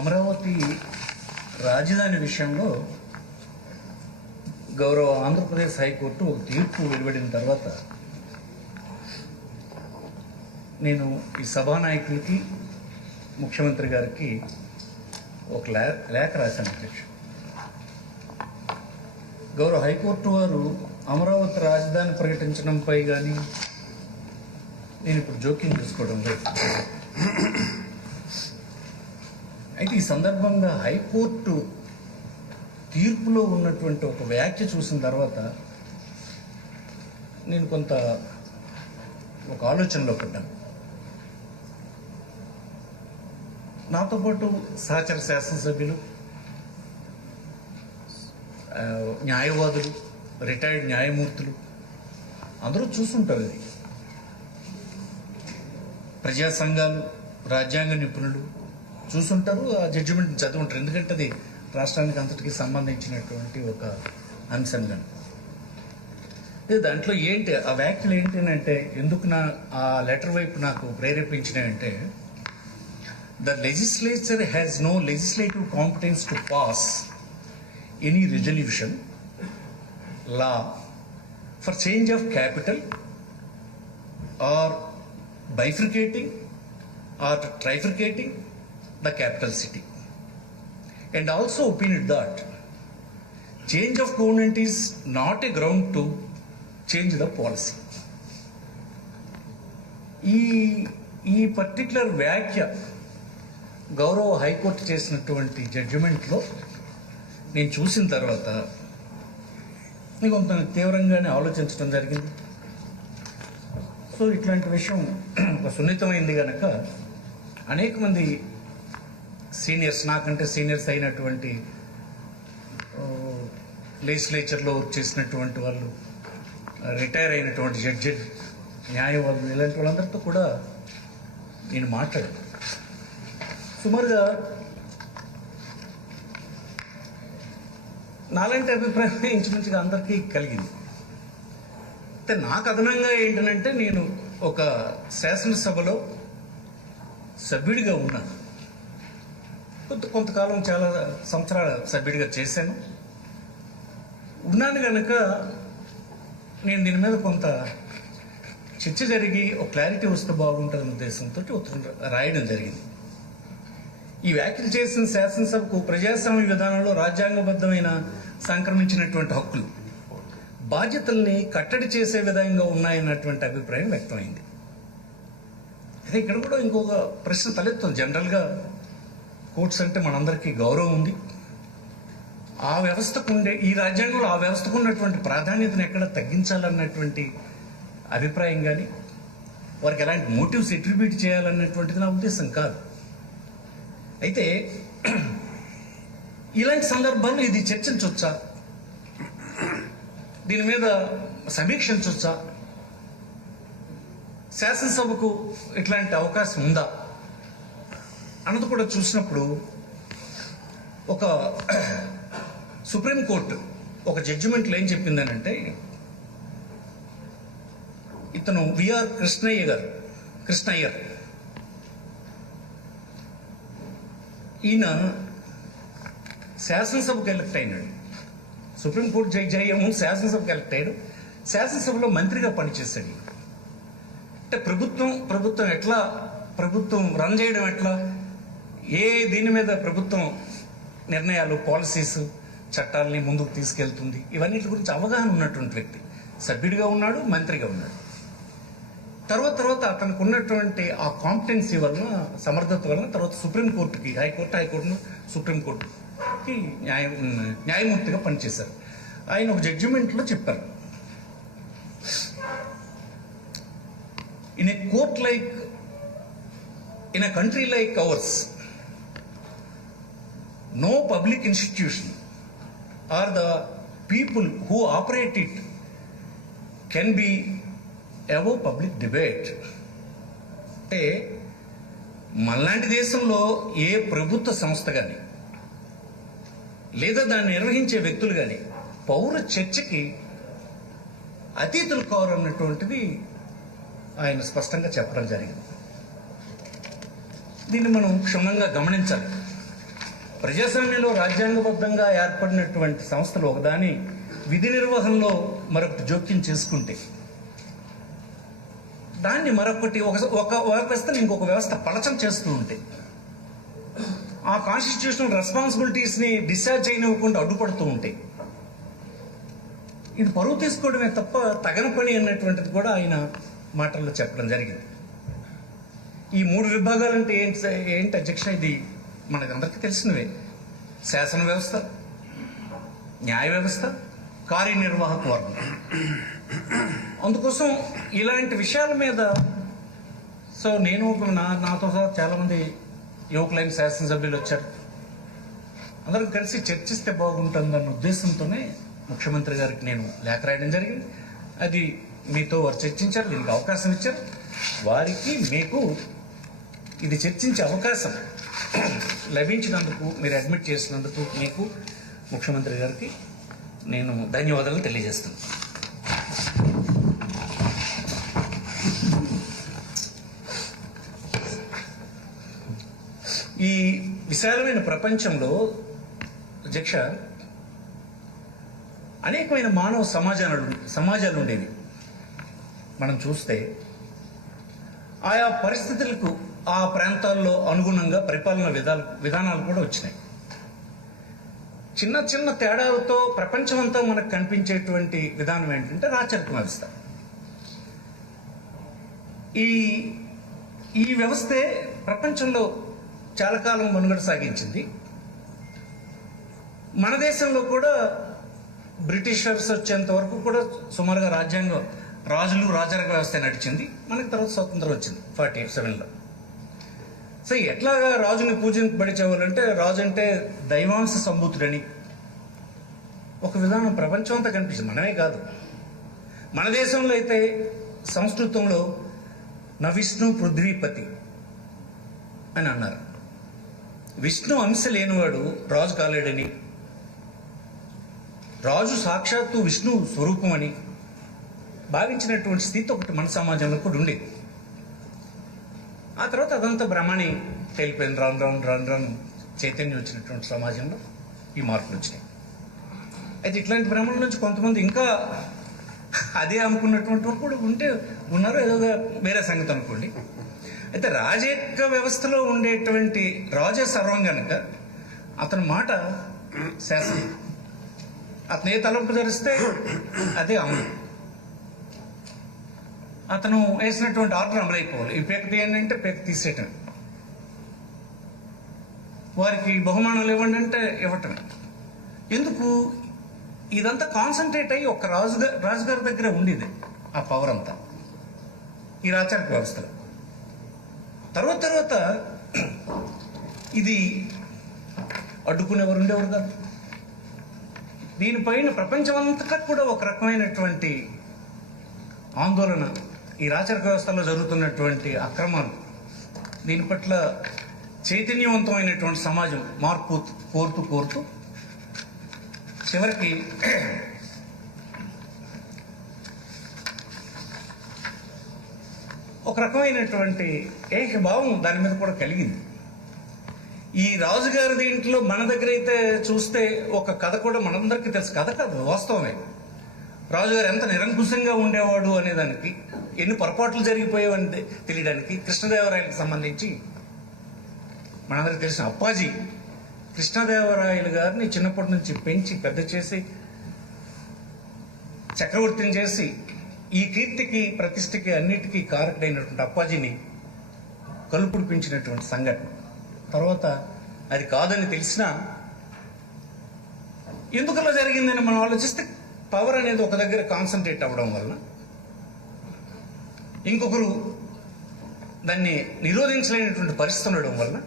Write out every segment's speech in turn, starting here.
అమరావతి రాజధాని విషయంలో గౌరవ ఆంధ్రప్రదేశ్ హైకోర్టు ఒక తీర్పు వెలువడిన తర్వాత నేను ఈ సభానాయకులకి ముఖ్యమంత్రి గారికి ఒక లేఖ రాశాను అధ్యక్ష. గౌరవ హైకోర్టు వారు అమరావతి రాజధాని ప్రకటించడంపై కానీ నేను ఇప్పుడు జోక్యం చేసుకోవడం లేదు. అయితే ఈ సందర్భంగా హైకోర్టు తీర్పులో ఉన్నటువంటి ఒక వ్యాఖ్య చూసిన తర్వాత నేను కొంత ఒక ఆలోచనలో పడ్డాను. నాతో పాటు సహచర శాసనసభ్యులు, న్యాయవాదులు, రిటైర్డ్ న్యాయమూర్తులు అందరూ చూసుంటారు. ఇది ప్రజా సంఘాలు, రాజ్యాంగ నిపుణులు చూసుంటారు, ఆ జడ్జిమెంట్ చదువుంటారు. ఎందుకంటే అది రాష్ట్రానికి అంతటికి సంబంధించినటువంటి ఒక అంశం. కానీ దాంట్లో ఏంటి ఆ వ్యాఖ్యలు ఏంటి అంటే, ఎందుకు ఆ లెటర్ వైపు నాకు ప్రేరేపించినాయంటే, the legislature has no legislative competence to pass any resolution law for change of capital or bifurcating or trifurcating the capital city, and also opined that change of government is not a ground to change the policy. ఈ particular వ్యాఖ్య గౌరవ high court చేసినటువంటి జడ్జిమెంట్లో నేను చూసిన తర్వాత నేను కొంత తీవ్రంగానే ఆలోచించడం జరిగింది. సో ఇట్లాంటి విషయం ఒక సున్నితమైంది కనుక అనేక మంది సీనియర్స్, నాకంటే సీనియర్స్ అయినటువంటి లెజిస్లేచర్లో చేసినటువంటి వాళ్ళు, రిటైర్ అయినటువంటి జడ్జి, న్యాయవాదులు, ఇలాంటి వాళ్ళందరితో కూడా నేను మాట్లాడాను. సుమారుగా నాలాంటి అభిప్రాయం ఇంచుమించుగా అందరికీ కలిగింది. నాకు అదనంగా ఏంటంటే, నేను ఒక శాసనసభలో సభ్యుడిగా ఉన్నాను. కొంతకాలం చాలా సంవత్సరాల సభ్యుడిగా చేశాను. ఉన్నాను కనుక నేను దీని మీద కొంత చర్చ జరిగి ఒక క్లారిటీ వస్తే బాగుంటుందనే ఉద్దేశంతో ఉత్తరం రాయడం జరిగింది. ఈ వ్యాఖ్యలు చేసిన శాసనసభకు ప్రజాస్వామ్య విధానంలో రాజ్యాంగబద్ధమైన సంక్రమించినటువంటి హక్కులు, బాధ్యతల్ని కట్టడి చేసే విధంగా ఉన్నాయన్నటువంటి అభిప్రాయం వ్యక్తమైంది. అయితే ఇక్కడ కూడా ఇంకొక ప్రశ్న తలెత్తుంది. జనరల్గా కోర్ట్స్ అంటే మనందరికీ గౌరవం ఉంది. ఆ వ్యవస్థకు ఉండే, ఈ రాజ్యాంగంలో ఆ వ్యవస్థకు ఉన్నటువంటి ప్రాధాన్యతను ఎక్కడ తగ్గించాలన్నటువంటి అభిప్రాయం కానీ, వారికి ఎలాంటి మోటివ్స్ అట్రిబ్యూట్ చేయాలన్నటువంటిది నా ఉద్దేశం కాదు. అయితే ఇలాంటి సందర్భాల్లో ఇది చర్చించవచ్చా, దీని మీద సమీక్షించవచ్చా, శాసనసభకు ఇట్లాంటి అవకాశం ఉందా అన్నది కూడా చూసినప్పుడు, ఒక సుప్రీంకోర్టు ఒక జడ్జిమెంట్లో ఏం చెప్పిందనంటే, ఇతను విఆర్ కృష్ణయ్యర్ ఈయన శాసనసభకు ఎలక్ట్ అయినాడు. సుప్రీంకోర్టు జడ్జి అయ్యే ముందు శాసనసభకు ఎలక్ట్ అయ్యాడు. శాసనసభలో మంత్రిగా పనిచేశాడు. అంటే ప్రభుత్వం రన్ చేయడం ఎట్లా, దీని మీద ప్రభుత్వం నిర్ణయాలు, పాలసీస్, చట్టాలని ముందుకు తీసుకెళ్తుంది, ఇవన్నిటి గురించి అవగాహన ఉన్నటువంటి వ్యక్తి. సభ్యుడిగా ఉన్నాడు, మంత్రిగా ఉన్నాడు. తర్వాత అతనికి ఉన్నటువంటి ఆ కాంపిటెన్సీ వలన, సమర్థత వలన తర్వాత సుప్రీంకోర్టుకి, హైకోర్టును సుప్రీంకోర్టుకి న్యాయమూర్తిగా పనిచేశారు. ఆయన ఒక జడ్జిమెంట్లో చెప్పారు, in a country like ours, no public institution or the people who operate it can be above public debate. అంటే మనలాంటి దేశంలో ఏ ప్రభుత్వ సంస్థ కానీ లేదా దాన్ని నిర్వహించే వ్యక్తులు కానీ పౌర చర్చకి అతీతులు కావాలన్నటువంటిది ఆయన స్పష్టంగా చెప్పడం జరిగింది. దీన్ని మనం క్షుణ్ణంగా గమనించాలి. ప్రజాస్వామ్యంలో రాజ్యాంగబద్ధంగా ఏర్పడినటువంటి సంస్థలు ఒకదాని విధి నిర్వహణలో మరొకటి జోక్యం చేసుకుంటే దాన్ని మరొకటి ఒక వ్యవస్థను ఇంకొక వ్యవస్థ పలచం చేస్తూ ఉంటే ఆ కాన్స్టిట్యూషనల్ రెస్పాన్సిబిలిటీస్ని డిశ్చార్జ్ చేయనివ్వకుండా అడ్డుపడుతూ ఉంటాయి. ఇది పరువు తీసుకోవడమే తప్ప తగని పని అన్నటువంటిది కూడా ఆయన మాటల్లో చెప్పడం జరిగింది. ఈ 3 విభాగాలంటే ఏంటి అధ్యక్ష? ఇది మనకు అందరికీ తెలిసినవే. శాసన వ్యవస్థ, న్యాయ వ్యవస్థ, కార్యనిర్వాహక వర్గం. అందుకోసం ఇలాంటి విషయాల మీద నేను నాతో సహా చాలామంది యువకులైన శాసనసభ్యులు వచ్చారు. అందరం కలిసి చర్చిస్తే బాగుంటుందన్న ఉద్దేశంతోనే ముఖ్యమంత్రి గారికి నేను లేఖ రాయడం జరిగింది. అది మీతో వారు చర్చించారు, దీనికి అవకాశం ఇచ్చారు. వారికి మీకు ఇది చర్చించే అవకాశం లభించినందుకు, మీరు అడ్మిట్ చేసినందుకు మీకు ముఖ్యమంత్రి గారికి నేను ధన్యవాదాలు తెలియజేస్తున్నాను. ఈ విశాలమైన ప్రపంచంలో అధ్యక్ష అనేకమైన మానవ సమాజాలు ఉండేవి. మనం చూస్తే ఆయా పరిస్థితులకు ఆ ప్రాంతాల్లో అనుగుణంగా పరిపాలన విధానాలు కూడా వచ్చినాయి. చిన్న చిన్న తేడాలతో ప్రపంచమంతా మనకు కనిపించేటువంటి విధానం ఏంటంటే రాచరిక వ్యవస్థ. ఈ వ్యవస్థే ప్రపంచంలో చాలా కాలం మనుగడ సాగించింది. మన దేశంలో కూడా బ్రిటిషర్స్ వచ్చేంత వరకు కూడా సుమారుగా రాజ్యాంగం రాజులు రాజరిక వ్యవస్థ నడిచింది. మనకి తర్వాత స్వతంత్రం వచ్చింది 47లో. ఎట్లాగా రాజుని పూజింపబడిచేవాళ్ళంటే రాజు అంటే దైవాంశ సంభూతుడని ఒక విధానం ప్రపంచం అంతా కనిపిస్తుంది. మనమే కాదు, మన దేశంలో అయితే సంస్కృతంలో నా విష్ణు పృథ్వీపతి అని అన్నారు. విష్ణు అంశ లేనివాడు రాజు కాలేడని, రాజు సాక్షాత్తు విష్ణు స్వరూపం అని భావించినటువంటి స్థితి ఒకటి మన సమాజంలో కూడా ఉండేది. ఆ తర్వాత అదంతా బ్రహ్మని తేలిపోయింది. రాను చైతన్యం వచ్చినటువంటి సమాజంలో ఈ మార్పులు వచ్చినాయి. అయితే ఇట్లాంటి భ్రమల నుంచి కొంతమంది ఇంకా అదే అనుకున్నటువంటి వారు కూడా ఉన్నారు. ఏదో వేరే సంగతి అనుకోండి. అయితే రాజరిక వ్యవస్థలో ఉండేటువంటి రాజే సర్వం కనుక అతని మాట శాసనం. అతను ఏ తలంపు ధరిస్తే అదే అమలు. అతను వేసినటువంటి ఆర్డర్ అమలైపోవాలి. ఈ పేక తీయండి అంటే పేక తీసేయటం, వారికి బహుమానాలు ఇవ్వండి అంటే ఇవ్వటం. ఎందుకు? ఇదంతా కాన్సన్ట్రేట్ అయ్యి ఒక రాజుగారి దగ్గర ఉండేది ఆ పవర్ అంతా ఈ రాచరిక వ్యవస్థలో. తర్వాత ఇది అడ్డుకునేవారు ఉండేవారు కాదు. దీనిపైన ప్రపంచమంతటా కూడా ఒక రకమైనటువంటి ఆందోళన, ఈ రాచరిక వ్యవస్థలో జరుగుతున్నటువంటి అక్రమాలు, దీని పట్ల చైతన్యవంతమైనటువంటి సమాజం మార్పు కోరుతూ చివరికి ఒక రకమైనటువంటి ఏకభావం దాని మీద కూడా కలిగింది. ఈ రాజుగారి దీంట్లో మన దగ్గర అయితే చూస్తే ఒక కథ కూడా మనందరికీ తెలుసు. కథ కాదు, వాస్తవమే. రాజుగారు ఎంత నిరంకుశంగా ఉండేవాడు అనేదానికి, ఎన్ని పొరపాట్లు జరిగిపోయేవని తెలియడానికి కృష్ణదేవరాయలకు సంబంధించి మనందరికీ తెలిసిన అప్పాజీ కృష్ణదేవరాయలు గారిని చిన్నప్పటి నుంచి పెంచి పెద్ద చేసి చక్రవర్తిని చేసి ఈ కీర్తికి ప్రతిష్టకి అన్నిటికీ కారకుడైనటువంటి అప్పాజీని కలుపుడిపించినటువంటి సంఘటన. తర్వాత అది కాదని తెలిసినా ఎందుకలా జరిగిందని మనం ఆలోచిస్తే పవర్ అనేది ఒక దగ్గర కాన్సన్ట్రేట్ అవ్వడం వలన ఇంకొకరు దాన్ని నిరోధించలేనటువంటి పరిస్థితి ఉండడం వలన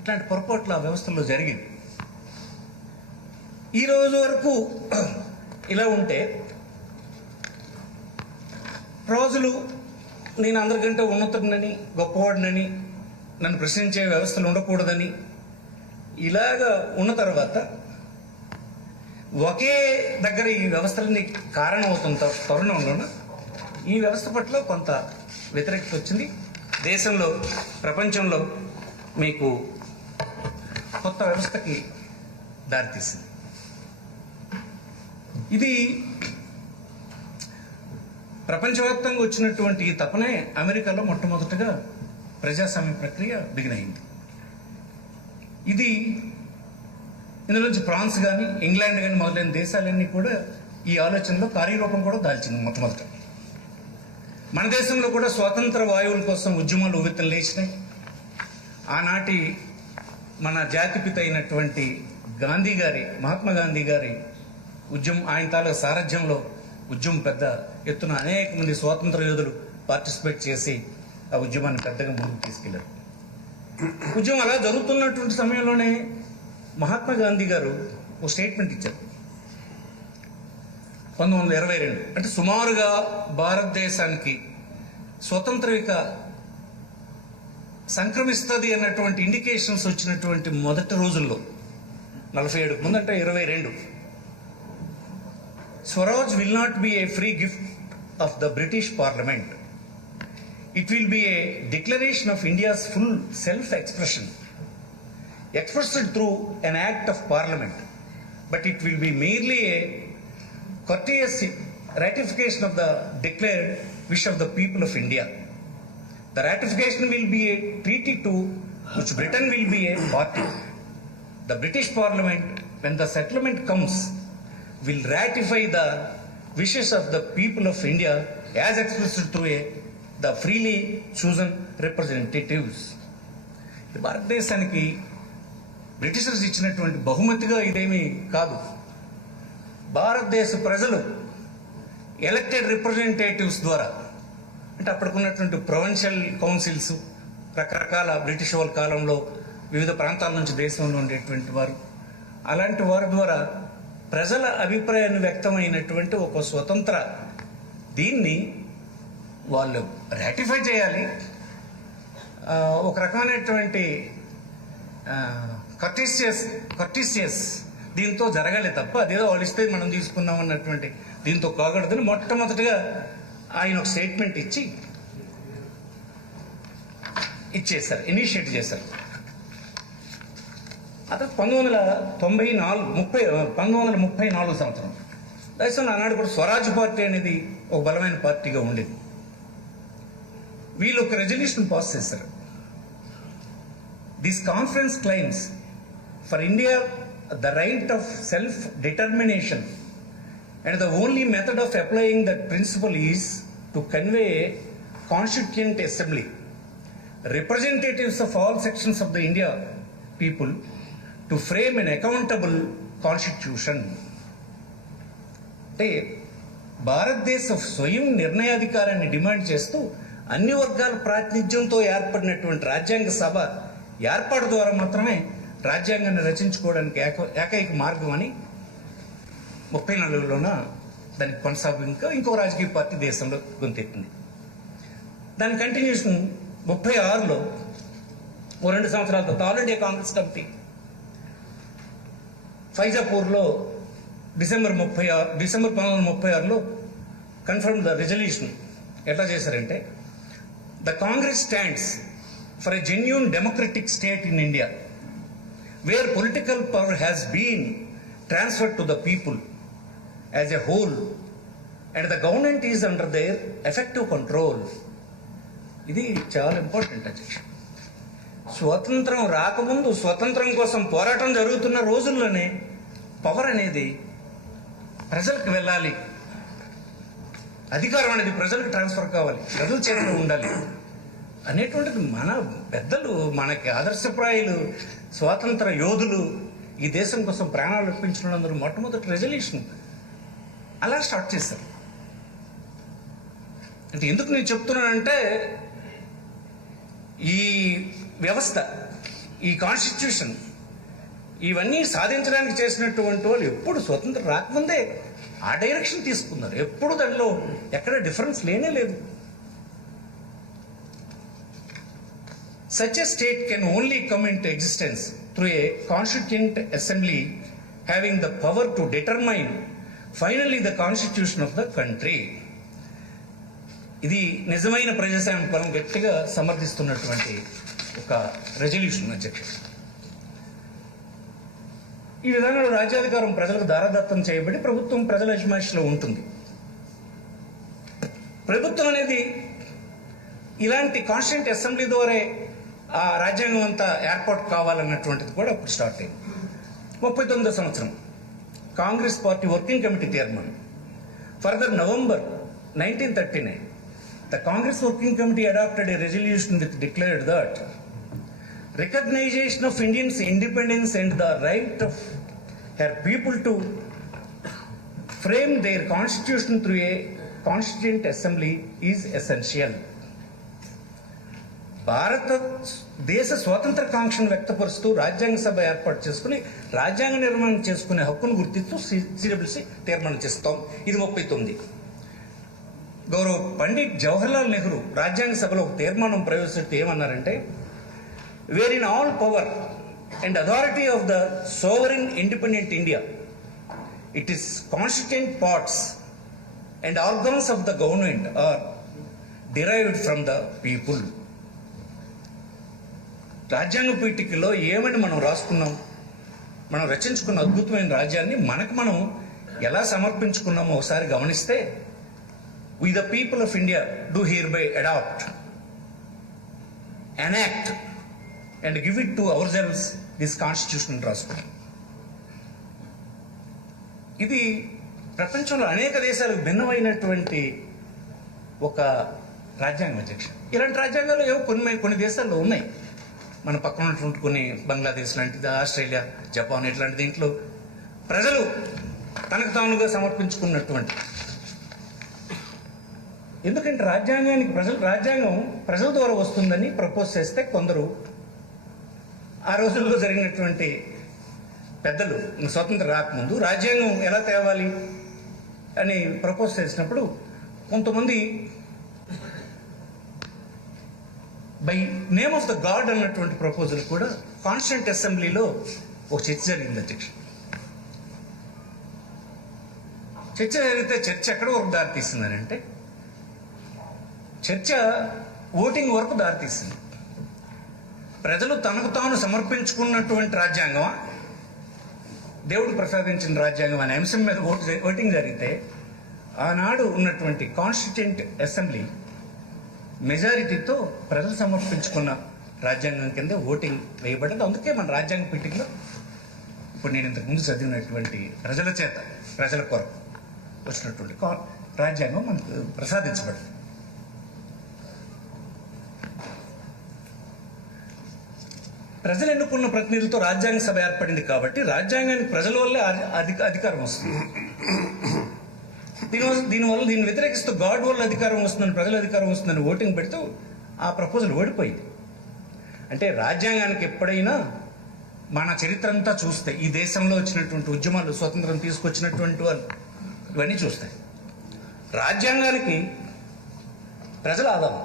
ఇట్లాంటి పొరపాట్లు ఆ వ్యవస్థల్లో జరిగింది. ఈ రోజు వరకు ఇలా ఉంటే రాజులు నేను అందరికంటే ఉన్నతుడినని, గొప్పవాడినని, నన్ను ప్రశ్నించే వ్యవస్థలు ఉండకూడదని ఇలాగా ఉన్న తర్వాత ఒకే దగ్గర ఈ వ్యవస్థలన్నీ కారణమవుతున్న తరుణంలోనూ ఈ వ్యవస్థ పట్ల కొంత వ్యతిరేకత వచ్చింది. దేశంలో, ప్రపంచంలో మీకు కొత్త వ్యవస్థకి దారితీసింది. ఇది ప్రపంచవ్యాప్తంగా వచ్చినటువంటి ఈ తపనే అమెరికాలో మొట్టమొదటిగా ప్రజాస్వామ్య ప్రక్రియ బిగినైంది. ఇది ఇందులోంచి ఫ్రాన్స్ కానీ ఇంగ్లాండ్ కానీ మొదలైన దేశాలన్నీ కూడా ఈ ఆలోచనలో కార్యరూపం కూడా దాల్చింది. మొట్టమొదట మన దేశంలో కూడా స్వాతంత్ర వాయువుల కోసం ఉద్యమాలు ఉవ్వెత్తున లేచినాయి. ఆనాటి మన జాతిపిత అయినటువంటి గాంధీ గారి, మహాత్మా గాంధీ గారి ఉద్యమం, ఆయన తాలూకు సారథ్యంలో ఉద్యమం పెద్ద ఎత్తున అనేక మంది స్వాతంత్ర యోధులు పార్టిసిపేట్ చేసి ఆ ఉద్యమాన్ని పెద్దగా ముందుకు తీసుకెళ్లారు. ఉద్యమం అలా జరుగుతున్నటువంటి సమయంలోనే మహాత్మా గాంధీ గారు ఒక స్టేట్మెంట్ ఇచ్చారు 1922. అంటే సుమారుగా భారతదేశానికి స్వతంత్రత సంక్రమిస్తుంది అన్నటువంటి ఇండికేషన్స్ వచ్చినటువంటి మొదటి రోజుల్లో 47 ముందు అంటే 22, Swaraj will not be A free gift of the British parliament. It will be A declaration of India's full self expression expressed through an act of parliament, but it will be merely a courteous ratification of the declared wish of the people of India. The ratification will be a treaty to which Britain will be a party. The British Parliament, when the settlement comes, will ratify the wishes of the people of India as expressed through the freely chosen representatives. భారతదేశానికి Britishers ఇచ్చినటువంటి బహుమతిగా ఇదేమీ కాదు. భారతదేశ ప్రజలు elected representatives ద్వారా, అంటే అప్పటికున్నటువంటి provincial councils, రకరకాల బ్రిటిష్ వాళ్ళ కాలంలో వివిధ ప్రాంతాల నుంచి దేశంలో ఉండేటువంటి వారు, అలాంటి వారి ద్వారా ప్రజల అభిప్రాయాన్ని వ్యక్తమైనటువంటి ఒక స్వతంత్ర దీన్ని వాళ్ళు రాటిఫై చేయాలి. ఒక రకమైనటువంటి కర్టీసియస్ దీంతో జరగాలి తప్ప అదేదో వాళ్ళు ఇస్తే మనం తీసుకున్నాం అన్నటువంటి దీంతో కాకూడదని మొట్టమొదటిగా ఆయన ఒక స్టేట్మెంట్ ఇచ్చేశారు, ఇనిషియేట్ చేశారు. అదే 1934 సంవత్సరం దేశంలో ఆనాడు కూడా స్వరాజ్ పార్టీ అనేది ఒక బలమైన పార్టీగా ఉండేది. వీళ్ళు ఒక రెజల్యూషన్ పాస్ చేశారు. This conference claims for India the right of self-determination, and the only method of applying that principle is to convey a constituent assembly, representatives of all sections of the India people, to frame an accountable constitution. అంటే భారతదేశ స్వయం నిర్ణయాధికారాన్ని demand చేస్తూ అన్ని వర్గాల ప్రాతినిధ్యంతో ఏర్పడినటువంటి రాజ్యాంగ సభ ఏర్పాటు ద్వారా మాత్రమే రాజ్యాంగాన్ని రచించుకోవడానికి ఏకైక మార్గం అని 34లోన దానికి కొనసాగింకా ఇంకో రాజకీయ పార్టీ దేశంలో గొంతెత్తింది. దాని కంటిన్యూషన్ 36లో 2 సంవత్సరాల తర్వాత ఆల్ ఇండియా కాంగ్రెస్ కమిటీ ఫైజాపూర్లో డిసెంబర్ 1936లో కన్ఫర్మ్ ద రిజల్యూషన్ ఎట్లా చేశారంటే, the Congress stands for a genuine democratic state in India, where political power has been transferred to the people as a whole and the government is under their effective control. ఇది చాలా important అధ్యక్ష. స్వతంత్రం రాకముందు స్వతంత్రం కోసం పోరాటం జరుగుతున్న రోజుల్లోనే పవర్ అనేది ప్రజలకు వెళ్ళాలి, అధికారం అనేది ప్రజలకు ట్రాన్స్ఫర్ కావాలి, ప్రజల చేతిలో ఉండాలి అనేటువంటిది మన పెద్దలు, మనకి ఆదర్శప్రాయులు, స్వాతంత్ర యోధులు, ఈ దేశం కోసం ప్రాణాలు అర్పించిన అందరూ మొట్టమొదటి రెజల్యూషన్ అలా స్టార్ట్ చేశారు. అంటే ఎందుకు నేను చెప్తున్నానంటే, ఈ వ్యవస్థ, ఈ కాన్స్టిట్యూషన్, ఇవన్నీ సాధించడానికి చేసినటువంటి వాళ్ళు ఎప్పుడు స్వతంత్రం రాకముందే ఆ డైరెక్షన్ తీసుకున్నారు. ఎప్పుడు దానిలో ఎక్కడ డిఫరెన్స్ లేనే లేదు. Such a state can only come into existence through a constituent assembly having the power to determine finally the constitution of the country. ఇది నిజమైన ప్రజాస్వామ్యం గట్టిగా సమర్థిస్తున్నటువంటి ఒక రెజల్యూషన్ అధ్యక్ష. ఈ విధంగా రాజ్యాధికారం ప్రజలకు దారాదత్తం చేయబడి ప్రభుత్వం ప్రజల అజమాయిషిలో ఉంటుంది. ప్రభుత్వం అనేది ఇలాంటి కాన్స్టిట్యూంట్ అసెంబ్లీ ద్వారా ఆ రాజ్యాంగం అంతా ఏర్పాటు కావాలన్నటువంటిది కూడా అప్పుడు స్టార్ట్ అయింది. 39వ సంవత్సరం కాంగ్రెస్ పార్టీ వర్కింగ్ కమిటీ తీర్మానం. Further November 1939 the Congress Working Committee adopted a resolution which declared that recognition of Indians' independence and the right of her people to frame their constitution through a constituent assembly is essential. భారతదేశ స్వాతంత్ర కాంక్షను వ్యక్తపరుస్తూ రాజ్యాంగ సభ ఏర్పాటు చేసుకుని రాజ్యాంగ నిర్మాణం చేసుకునే హక్కును గుర్తిస్తూ సిడబ్ల్యూసీ తీర్మానం చేస్తాం. ఇది 39. గౌరవ పండిట్ జవహర్లాల్ నెహ్రూ రాజ్యాంగ సభలో ఒక తీర్మానం ప్రవేశపెట్టి ఏమన్నారంటే, where in all power and authority of the sovereign independent India it is constituent parts and organs of the government are derived from the people. రాజ్యాంగ పీఠికలో ఏమని మనం రాసుకున్నాం, మనం రచించుకున్న అద్భుతమైన రాజ్యాన్ని మనకు మనం ఎలా సమర్పించుకున్నామో ఒకసారి గమనిస్తే, we the people of India do hereby adopt, enact and give it to ourselves this constitution రాసుకున్నాం. ఇది ప్రపంచంలో అనేక దేశాలకు భిన్నమైనటువంటి ఒక రాజ్యాంగం అధ్యక్ష. ఇలాంటి రాజ్యాంగాలు ఏవో కొన్ని దేశాల్లో ఉన్నాయి. మన పక్కన ఉన్నటువంటి కొన్ని బంగ్లాదేశ్ లాంటిది, ఆస్ట్రేలియా, జపాన్ ఇట్లాంటి దీంట్లో ప్రజలు తనకు తానుగా సమర్పించుకున్నటువంటి. ఎందుకంటే రాజ్యాంగం ప్రజల ద్వారా వస్తుందని ప్రపోజ్ చేస్తే కొందరు ఆ రోజుల్లో జరిగినటువంటి పెద్దలు స్వతంత్ర రాకముందు రాజ్యాంగం ఎలా తేవాలి అని ప్రపోజ్ చేసినప్పుడు కొంతమంది by name of the God అన్నటువంటి ప్రపోజల్ కూడా కాన్స్టిట్యూంట్ అసెంబ్లీలో ఒక చర్చ జరిగింది అధ్యక్ష. చర్చ జరిగితే చర్చ ఎక్కడ వరకు దారితీస్తుందని అంటే, చర్చ ఓటింగ్ వరకు దారితీస్తుంది. ప్రజలు తనకు తాను సమర్పించుకున్నటువంటి రాజ్యాంగమా, దేవుడు ప్రసాదించిన రాజ్యాంగం అనే అంశం మీద ఓటింగ్ జరిగితే ఆనాడు ఉన్నటువంటి కాన్స్టిట్యూంట్ అసెంబ్లీ మెజారిటీతో ప్రజలు సమర్పించుకున్న రాజ్యాంగం కింద ఓటింగ్ వేయబడింది. అందుకే మన రాజ్యాంగ పీఠికలో ఇప్పుడు నేను ఇంతకుముందు చదివినటువంటి ప్రజల కొరకు వచ్చినటువంటి రాజ్యాంగం మనకు ప్రసాదించబడింది. ప్రజలు ఎన్నుకున్న ప్రతినిధులతో రాజ్యాంగ సభ ఏర్పడింది కాబట్టి రాజ్యాంగానికి ప్రజల వల్లే అధికారం వస్తుంది. దీన్ని వ్యతిరేకిస్తూ గాడ్ వల్ల అధికారం వస్తుందని, ప్రజల అధికారం వస్తుందని ఓటింగ్ పెడుతూ ఆ ప్రపోజల్ ఓడిపోయింది. అంటే రాజ్యాంగానికి ఎప్పుడైనా మన చరిత్ర అంతా చూస్తే, ఈ దేశంలో వచ్చినటువంటి ఉద్యమాలు, స్వతంత్రం తీసుకొచ్చినటువంటి వాళ్ళు ఇవన్నీ చూస్తాయి. రాజ్యాంగానికి ప్రజల ఆధారం,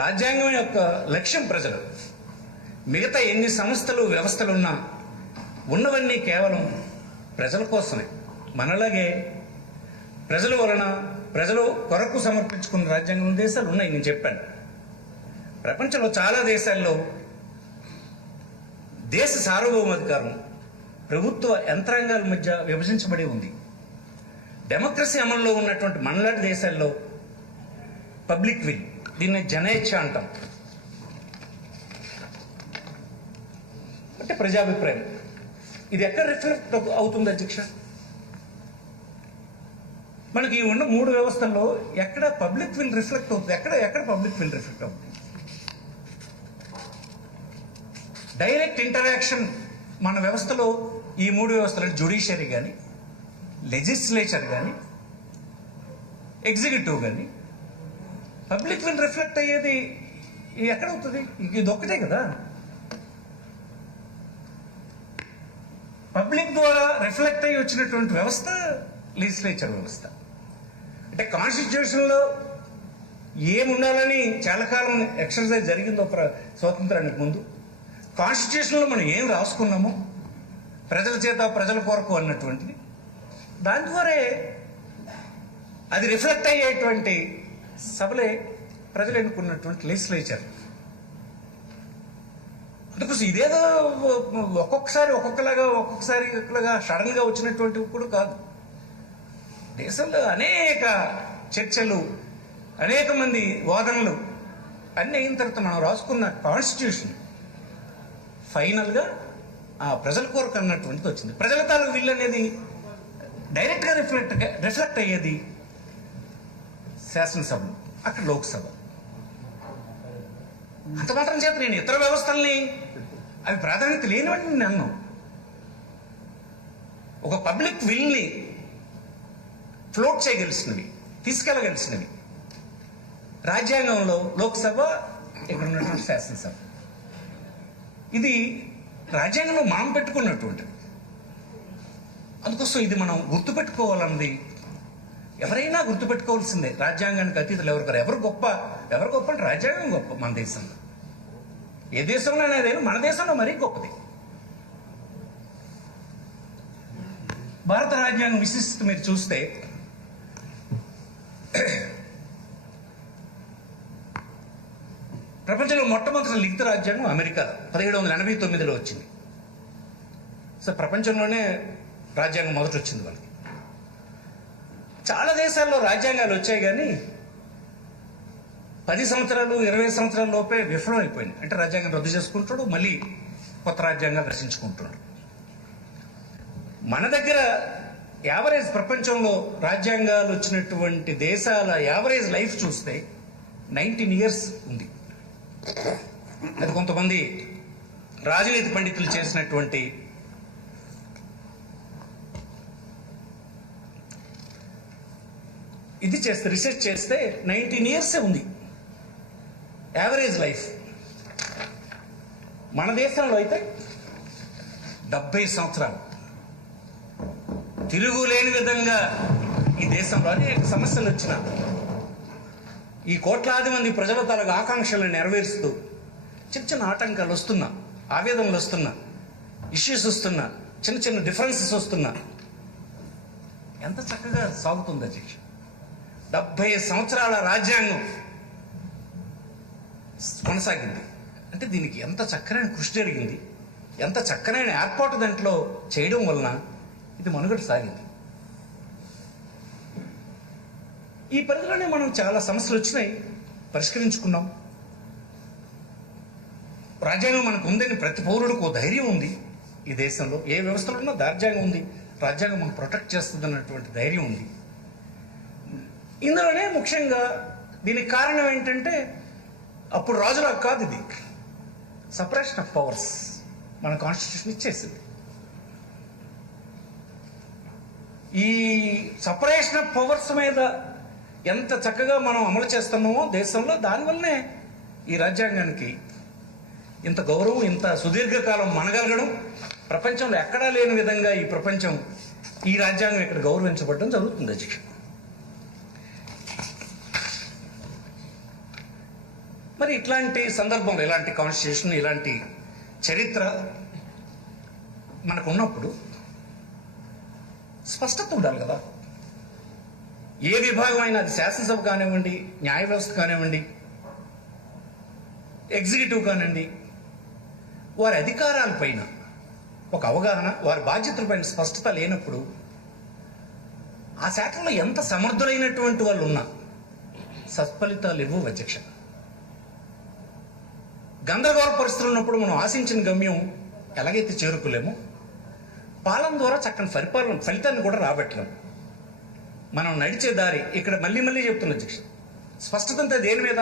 రాజ్యాంగం యొక్క లక్ష్యం ప్రజలు. మిగతా ఎన్ని సంస్థలు వ్యవస్థలు ఉన్నవన్నీ కేవలం ప్రజల కోసమే. మనలాగే ప్రజల వలన, ప్రజలు కొరకు సమర్పించుకున్న రాజ్యాంగం దేశాలు ఉన్నాయి. నేను చెప్పాను, ప్రపంచంలో చాలా దేశాల్లో దేశ సార్వభౌమాధికారం ప్రభుత్వ యంత్రాంగాల మధ్య విభజించబడి ఉంది. డెమోక్రసీ అమల్లో ఉన్నటువంటి మనలాంటి దేశాల్లో పబ్లిక్ విల్, దీన్ని జనేచ్ఛ అంటాం, అంటే ప్రజాభిప్రాయం. ఇది ఎక్కడ రిఫ్లెక్ట్ అవుతుంది అధ్యక్ష? మనకి ఉన్న 3 వ్యవస్థల్లో ఎక్కడ పబ్లిక్ విల్ రిఫ్లెక్ట్ అవుతుంది? ఎక్కడ పబ్లిక్ విల్ రిఫ్లెక్ట్ అవుతుంది? డైరెక్ట్ ఇంటరాక్షన్ మన వ్యవస్థలో ఈ 3 వ్యవస్థలు, జ్యుడిషియరీ కానీ, లెజిస్లేచర్ కానీ, ఎగ్జిక్యూటివ్ కానీ, పబ్లిక్ విల్ రిఫ్లెక్ట్ అయ్యేది ఎక్కడ అవుతుంది? ఇది ఒక్కటే కదా. పబ్లిక్ ద్వారా రిఫ్లెక్ట్ అయ్యి వచ్చినటువంటి వ్యవస్థ లెజిస్లేచర్ వ్యవస్థ. అంటే కాన్స్టిట్యూషన్లో ఏముండాలని చాలా కాలం ఎక్సర్సైజ్ జరిగిందో స్వాతంత్రానికి ముందు, కాన్స్టిట్యూషన్లో మనం ఏం రాసుకున్నామో ప్రజల చేత, ప్రజల కొరకు అన్నటువంటిది, దాని ద్వారా అది రిఫ్లెక్ట్ అయ్యేటువంటి సభలే ప్రజలు ఎన్నుకున్నటువంటి లెజిస్లేచర్. అందుకోసం ఇదేదో ఒక్కొక్కసారి ఒక్కొక్కలాగా సడన్గా వచ్చినటువంటి కూడా కాదు. దేశంలో అనేక చర్చలు, అనేక మంది వాదనలు అన్నీ అయిన తర్వాత మనం రాసుకున్న కాన్స్టిట్యూషన్ ఫైనల్గా ఆ ప్రజల కోరిక అన్నటువంటిది వచ్చింది. ప్రజల తాలూకు విల్ అనేది డైరెక్ట్గా రిఫ్లెక్ట్ అయ్యేది శాసనసభలో, అక్కడ లోక్సభ. అంత మాత్రం చేత నేను ఇతర వ్యవస్థల్ని అవి ప్రాధాన్యత లేనివన్నీ నేను అన్నాను. ఒక పబ్లిక్ విల్ని ఫ్లోట్ చేయగలిసినవి, తీసుకెళ్ళగలిసినవి రాజ్యాంగంలో లోక్సభ, ఇక్కడ ఉన్నటువంటి శాసనసభ. ఇది రాజ్యాంగంలో మనం పెట్టుకున్నటువంటిది. అందుకోసం ఇది మనం గుర్తుపెట్టుకోవాలన్నది ఎవరైనా గుర్తుపెట్టుకోవాల్సిందే. రాజ్యాంగానికి అతీతులు ఎవరు గొప్ప అంటే రాజ్యాంగం గొప్ప మన దేశంలో. ఏ దేశంలో అనేది మన దేశంలో మరీ గొప్పది. భారత రాజ్యాంగం విశిష్టత మీరు చూస్తే ప్రపంచంలో మొట్టమొదటి లిఖిత రాజ్యాంగం అమెరికా 1789లో వచ్చింది. సో ప్రపంచంలోనే రాజ్యాంగం మొదట వచ్చింది వాళ్ళకి. చాలా దేశాల్లో రాజ్యాంగాలు వచ్చాయి కానీ 10 సంవత్సరాలు 20 సంవత్సరాల లోపే విఫలం అయిపోయింది. అంటే రాజ్యాంగం రద్దు చేసుకుంటాడు, మళ్ళీ కొత్త రాజ్యాంగాలు రచించుకుంటున్నాడు. మన దగ్గర యావరేజ్ ప్రపంచంలో రాజ్యాంగాలు వచ్చినటువంటి దేశాల యావరేజ్ లైఫ్ చూస్తే 19 years ఉంది. అది కొంతమంది రాజనీతి పండితులు చేసినటువంటి ఇది చేస్తే, రీసెర్చ్ చేస్తే 19 years ఉంది యావరేజ్ లైఫ్. మన దేశంలో అయితే 70 సంవత్సరాలు. తిరుగులేని విధంగా ఈ దేశంలో అనేక సమస్యలు వచ్చిన, ఈ కోట్లాది మంది ప్రజల తలకు ఆకాంక్షలను నెరవేరుస్తూ చిన్న ఆటంకాలు వస్తున్నా, ఆవేదనలు వస్తున్నా, ఇష్యూస్ వస్తున్నా, చిన్న డిఫరెన్సెస్ వస్తున్నా ఎంత చక్కగా సాగుతుంది అధ్యక్ష. 70 సంవత్సరాల రాజ్యాంగం కొనసాగింది అంటే దీనికి ఎంత చక్కనైన కృషి జరిగింది, ఎంత చక్కనైన ఏర్పాటు దాంట్లో చేయడం వలన ఇది మనుగడ సాగింది. ఈ పరిధిలోనే మనం చాలా సమస్యలు వచ్చినాయి, పరిష్కరించుకున్నాం. రాజ్యాంగం మనకు ఉందని ప్రతి పౌరుడికి ఓ ధైర్యం ఉంది. ఈ దేశంలో ఏ వ్యవస్థలో ఉన్నా రాజ్యాంగం ఉంది, రాజ్యాంగం మనం ప్రొటెక్ట్ చేస్తుంది అన్నటువంటి ధైర్యం ఉంది. ఇందులోనే ముఖ్యంగా దీనికి కారణం ఏంటంటే అప్పుడు రాజులకు కాదు, ఇది సపరేషన్ ఆఫ్ పవర్స్ మన కాన్స్టిట్యూషన్ ఇచ్చేసింది. ఈ సపరేషన్ ఆఫ్ పవర్స్ మీద ఎంత చక్కగా మనం అమలు చేస్తున్నామో దేశంలో, దానివల్లనే ఈ రాజ్యాంగానికి ఇంత గౌరవం, ఇంత సుదీర్ఘకాలం మనగలగడం, ప్రపంచంలో ఎక్కడా లేని విధంగా ఈ రాజ్యాంగం ఇక్కడ గౌరవించబడడం జరుగుతుంది అధ్యక్ష. మరి ఇట్లాంటి సందర్భంలో, ఇలాంటి కాన్స్టిట్యూషన్, ఇలాంటి చరిత్ర మనకు ఉన్నప్పుడు స్పష్టత ఉండాలి కదా. ఏ విభాగం అయినా, అది శాసనసభ కానివ్వండి, న్యాయ వ్యవస్థ కానివ్వండి, ఎగ్జిక్యూటివ్ కానివ్వండి, వారి అధికారాలపైన ఒక అవగాహన, వారి బాధ్యతలపైన స్పష్టత లేనప్పుడు ఆ శాఖలో ఎంత సమర్థులైనటువంటి వాళ్ళు ఉన్నా సత్ఫలితాలు ఇవ్వవు అధ్యక్ష. గందరగోళ పరిస్థితులు ఉన్నప్పుడు మనం ఆశించిన గమ్యం ఎలాగైతే చేరుకోలేమో, పాలన ద్వారా చక్కని ఫలితాన్ని కూడా రాబట్టలేము. మనం నడిచే దారి ఇక్కడ మళ్ళీ చెప్తున్నా అధ్యక్ష, స్పష్టత అంతా దేని మీద?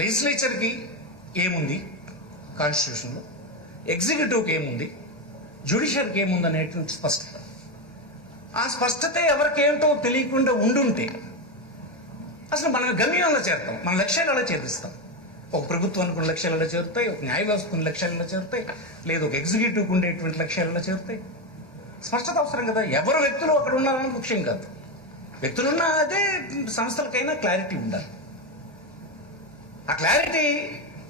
లెజిస్లేచర్కి ఏముంది కాన్స్టిట్యూషన్లో, ఎగ్జిక్యూటివ్కి ఏముంది, జ్యుడిషియర్కి ఏముంది అనేటువంటి స్పష్టత. ఆ స్పష్టత ఎవరికేంటో తెలియకుండా ఉండుంటే అసలు మనం గమ్యం అలా చేరుతాం, మన లక్ష్యాలు అలా చేరుస్తాం. ఒక ప్రభుత్వానికి కొన్ని లక్ష్యాలు అలా చేరుతాయి, ఒక న్యాయ వ్యవస్థ కొన్ని లక్ష్యాలు అలా చేరుతాయి, లేదు ఒక ఎగ్జిక్యూటివ్కి ఉండేటువంటి లక్ష్యాలు అలా చేరుతాయి. స్పష్టత అవసరం కదా. ఎవరు వ్యక్తులు అక్కడ ఉన్నారని ముఖ్యం కాదు, వ్యక్తులున్నా అదే సంస్థలకైనా క్లారిటీ ఉండాలి. ఆ క్లారిటీ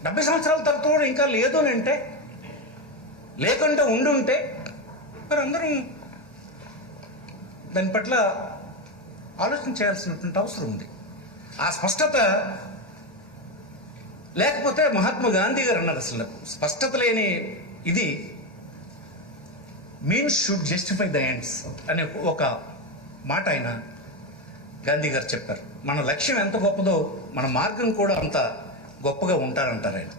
70 సంవత్సరాల తర్వాత కూడా ఇంకా లేదు అని అంటే, లేకుండా ఉండుంటే మరి అందరం దాని పట్ల ఆలోచన చేయాల్సినటువంటి అవసరం ఉంది. ఆ స్పష్టత లేకపోతే మహాత్మా గాంధీ గారు అన్నారు, అసలు స్పష్టత లేని ఇది means should justify the ends అనే ఒక మాట ఆయన గాంధీ గారు చెప్పారు. మన లక్ష్యం ఎంత గొప్పదో మన మార్గం కూడా అంత గొప్పగా ఉంటారంటారు ఆయన.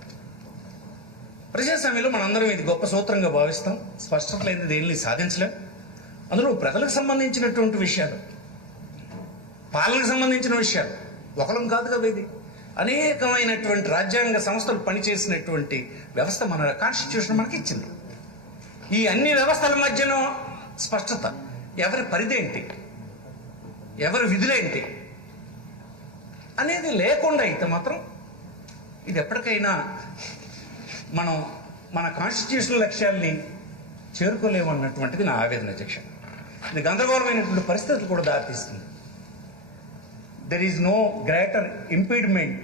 ప్రజాస్వామ్యంలో మనందరం ఇది గొప్ప సూత్రంగా భావిస్తాం. స్పష్టత లేనిది దేనిని సాధించలేం. అందులో ప్రజలకు సంబంధించినటువంటి విషయాలు, పాలనకు సంబంధించిన విషయాలు ఒకరం కాదు కదా. ఇది అనేకమైనటువంటి రాజ్యాంగ సంస్థలు పనిచేసినటువంటి వ్యవస్థ మన కాన్స్టిట్యూషన్ మనకి ఇచ్చింది. ఈ అన్ని వ్యవస్థల మధ్యన స్పష్టత, ఎవరి పరిధేంటి, ఎవరి విధులేంటి అనేది లేకుండా అయితే మాత్రం ఇది ఎప్పటికైనా మనం మన కాన్స్టిట్యూషనల్ లక్ష్యాల్ని చేరుకోలేమన్నటువంటిది నా ఆవేదన అధ్యక్ష. ఇది గందరగోళమైనటువంటి పరిస్థితులు కూడా దారితీస్తుంది. There is no greater impediment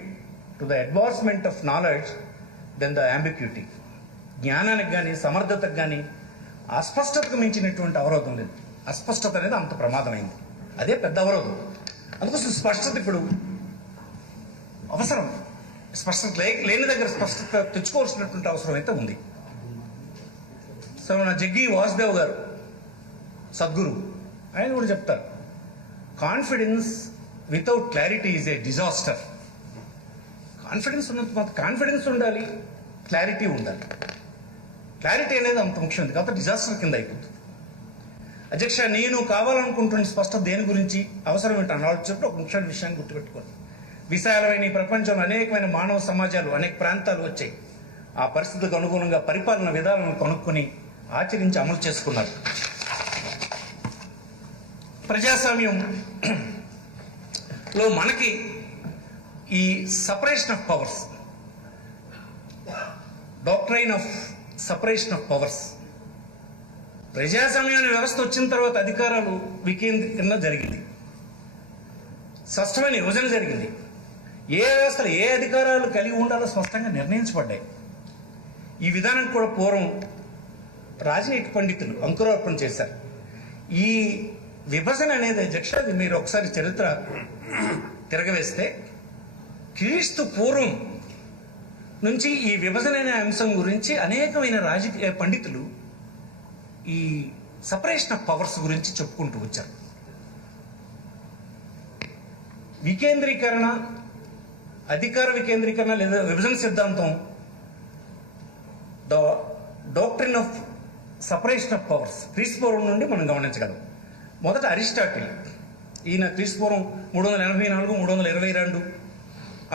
to the advancement of knowledge than the ambiguity. జ్ఞానానికి కానీ సమర్థతకు కానీ అస్పష్టతకు మించినటువంటి అవరోధం లేదు. అస్పష్టత అనేది అంత ప్రమాదమైంది, అదే పెద్ద అవరోధం. అందుకోసం స్పష్టత ఇప్పుడు అవసరం. స్పష్టత లేని దగ్గర స్పష్టత తెచ్చుకోవాల్సినటువంటి అవసరం అయితే ఉంది. సో నా జగ్గి వాసుదేవ్ గారు సద్గురు ఆయన కూడా చెప్తారు, confidence without clarity is a disaster. Confidence ఉన్నంత మాత్రం కాన్ఫిడెన్స్ ఉండాలి, క్లారిటీ ఉండాలి. క్లారిటీ అనేది అంత ముఖ్యమైనది కాబట్టి డిజాస్టర్ కింద అయిపోతుంది. అధ్యక్ష, నేను కావాలనుకుంటున్న స్పష్టత దేని గురించి అవసరం ఏంటని ఆలోచించినప్పుడు ఒక ముఖ్యమైన విషయాన్ని గుర్తుపెట్టుకోండి. విశాలమైన ఈ ప్రపంచంలో అనేకమైన మానవ సమాజాలు, అనేక ప్రాంతాలు వచ్చాయి. ఆ పరిస్థితులకు అనుగుణంగా పరిపాలన విధానాలను కనుక్కొని ఆచరించి అమలు చేసుకున్నారు. ప్రజాస్వామ్యంలో మనకి ఈ separation of powers, doctrine of separation of powers, ప్రజాస్వామ్యం అనే వ్యవస్థ వచ్చిన తర్వాత అధికారాలు వికేంద్రీకరణ జరిగింది, స్పష్టమైన విభజన జరిగింది. ఏ వ్యవస్థలు ఏ అధికారాలు కలిగి ఉండాలో స్పష్టంగా నిర్ణయించబడ్డాయి. ఈ విధానానికి కూడా పూర్వం రాజనీతి పండితులు అంకురార్పణ చేశారు. ఈ విభజన అనేది అధ్యక్ష, అది మీరు ఒకసారి చరిత్ర తిరగవేస్తే క్రీస్తు పూర్వం నుంచి ఈ విభజన అనే అంశం గురించి అనేకమైన రాజకీయ పండితులు ఈ సపరేషన్ ఆఫ్ పవర్స్ గురించి చెప్పుకుంటూ వచ్చారు. వికేంద్రీకరణ, అధికార వికేంద్రీకరణ లేదా విభజన సిద్ధాంతం, the doctrine of separation of powers క్రీస్తుపూర్వం నుండి మనం గమనించగలం. మొదట అరిస్టాటిల్, ఈయన క్రీస్తుపూర్వం 384 322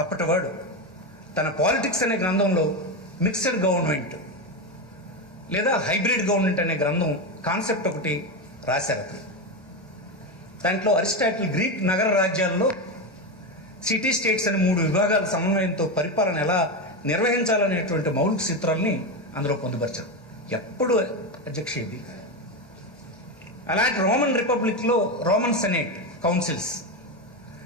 అప్పటివాడు తన పాలిటిక్స్ అనే గ్రంథంలో మిక్స్డ్ గవర్నమెంట్ లేదా హైబ్రిడ్ గవర్నమెంట్ అనే గ్రంథం కాన్సెప్ట్ ఒకటి రాశారు అతను. దాంట్లో అరిస్టాటిల్ గ్రీక్ నగర రాజ్యాల్లో సిటీ స్టేట్స్ అనే 3 విభాగాల సమన్వయంతో పరిపాలన ఎలా నిర్వహించాలనేటువంటి మౌలిక సూత్రాలని అందులో పొందుపరిచారు. ఎప్పుడు అధ్యక్ష ఇది అలాంటి రోమన్ రిపబ్లిక్లో Roman senate, councils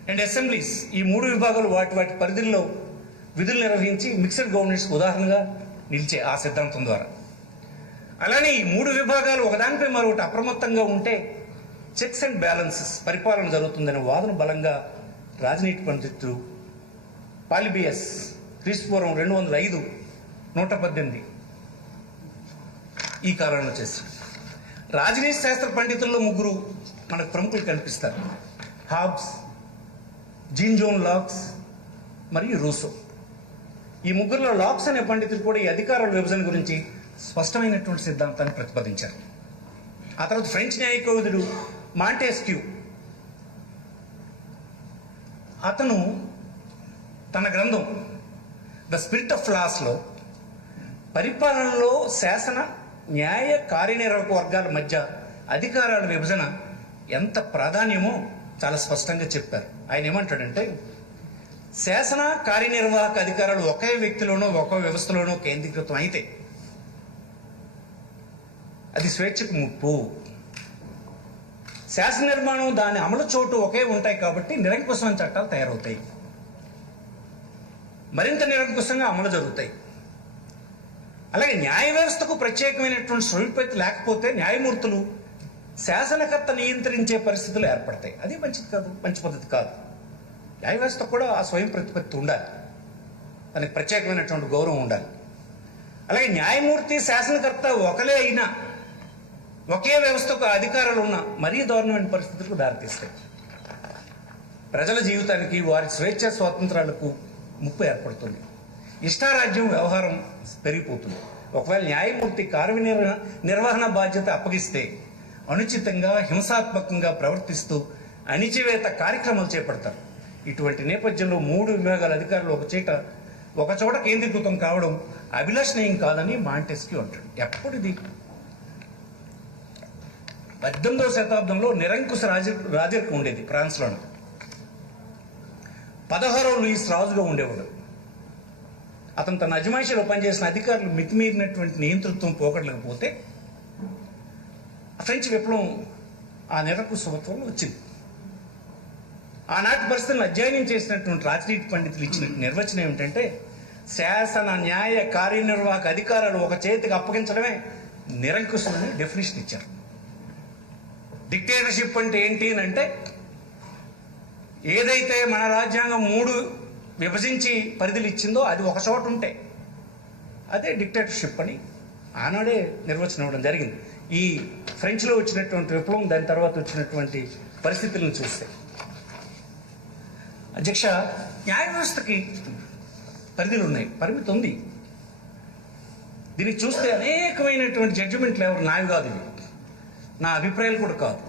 and assemblies, ఈ 3 విభాగాలు వాటి పరిధిలో విధులు నిర్వహించి మిక్స్డ్ గవర్నెన్స్ ఉదాహరణగా నిలిచే ఆ సిద్ధాంతం ద్వారా. అలానే ఈ 3 విభాగాలు ఒకదానిపై మరొకటి అప్రమత్తంగా ఉంటే చెక్స్ అండ్ బ్యాలెన్సెస్ పరిపాలన జరుగుతుందనే వాదన బలంగా రాజనీతి పండితుడు పాలిబియస్ క్రీస్తుపూర్వం 205 118 ఈ కాలంలో చేశారు. రాజనీతి శాస్త్ర పండితుల్లో 3 మనకు ప్రముఖులు కనిపిస్తారు, హాబ్స్, జీన్ జోన్ లాక్స్ మరియు రూసో. ఈ 3లో లాక్స్ అనే పండితులు కూడా ఈ అధికారాల విభజన గురించి స్పష్టమైనటువంటి సిద్ధాంతాన్ని ప్రతిపాదించారు. ఆ తర్వాత ఫ్రెంచ్ న్యాయకోవిదుడు మాంటెస్క్యూ, అతను తన గ్రంథం ద స్పిరిట్ ఆఫ్ లాస్లో పరిపాలనలో శాసన, న్యాయ, కార్యనిర్వాహక వర్గాల మధ్య అధికారాల విభజన ఎంత ప్రాధాన్యమో చాలా స్పష్టంగా చెప్పారు. ఆయన ఏమంటాడంటే, శాసన, కార్యనిర్వాహక అధికారాలు ఒకే వ్యక్తిలోనో ఒకే వ్యవస్థలోనో కేంద్రీకృతం అయితే అది స్వేచ్ఛకు ముప్పు. శాసన నిర్మాణం, దాని అమలు చోటు ఒకే ఉంటాయి కాబట్టి నిరంకుశమైన చట్టాలు తయారవుతాయి, మరింత నిరంకుశంగా అమలు జరుగుతాయి. అలాగే న్యాయ వ్యవస్థకు ప్రత్యేకమైనటువంటి స్వల్పత లేకపోతే న్యాయమూర్తులు శాసనకర్త నియంత్రించే పరిస్థితులు ఏర్పడతాయి. అది మంచిది కాదు, మంచి పద్ధతి కాదు. న్యాయ వ్యవస్థ కూడా ఆ స్వయం ప్రతిపత్తి ఉండాలి. దానికి ప్రత్యేకమైనటువంటి గౌరవం ఉండాలి. అలాగే న్యాయమూర్తి శాసనకర్త ఒకలే అయినా ఒకే వ్యవస్థకు అధికారాలు ఉన్న మరీ దారుణమైన పరిస్థితులకు దారితీస్తాయి. ప్రజల జీవితానికి వారి స్వేచ్ఛ స్వాతంత్రాలకు ముప్పు ఏర్పడుతుంది. ఇష్టారాజ్యం వ్యవహారం పెరిగిపోతుంది. ఒకవేళ న్యాయమూర్తి నిర్వహణ బాధ్యత అప్పగిస్తే అనుచితంగా హింసాత్మకంగా ప్రవర్తిస్తూ అణిచివేత కార్యక్రమాలు చేపడతారు. ఇటువంటి నేపథ్యంలో 3 విభాగాల అధికారులు ఒక చోట కేంద్రీకృతం కావడం అభిలషణీయం కాదని మాంటెస్క్యూ అంటాడు. ఎప్పుడిది 18వ శతాబ్దంలో నిరంకుశ రాజరికం ఉండేది ఫ్రాన్స్లోనే. 16వ లూయిస్ రాజుగా ఉండేవాడు. అతను తన అజమాయిషీలో పనిచేసిన అధికారులు మితిమీరినటువంటి నియంతృత్వం పోగొట్టలేకపోతే ఫ్రెంచ్ విప్లవం ఆ నిరంకుశత్వంలో వచ్చింది. ఆనాటి పరిస్థితులను అధ్యయనం చేసినటువంటి రాజనీతి పండితులు ఇచ్చిన నిర్వచనం ఏమిటంటే, శాసన న్యాయ కార్యనిర్వాహక అధికారాలు ఒక చేతికి అప్పగించడమే నిరంకుశం అని డెఫినేషన్ ఇచ్చారు. డిక్టేటర్షిప్ అంటే ఏంటి అని అంటే, ఏదైతే మన రాజ్యాంగం 3 విభజించి పరిధులు ఇచ్చిందో అది ఒక చోట ఉంటే అదే డిక్టేటర్షిప్ అని ఆనాడే నిర్వచనం ఇవ్వడం జరిగింది. ఈ ఫ్రెంచ్లో వచ్చినటువంటి విప్లవం, దాని తర్వాత వచ్చినటువంటి పరిస్థితులను చూస్తే, అధ్యక్ష, న్యాయ వ్యవస్థకి పరిధులు ఉన్నాయి, పరిమితి ఉంది. దీన్ని చూస్తే అనేకమైనటువంటి జడ్జిమెంట్లు ఎవరు నావి కాదు, ఇవి నా అభిప్రాయాలు కూడా కాదు.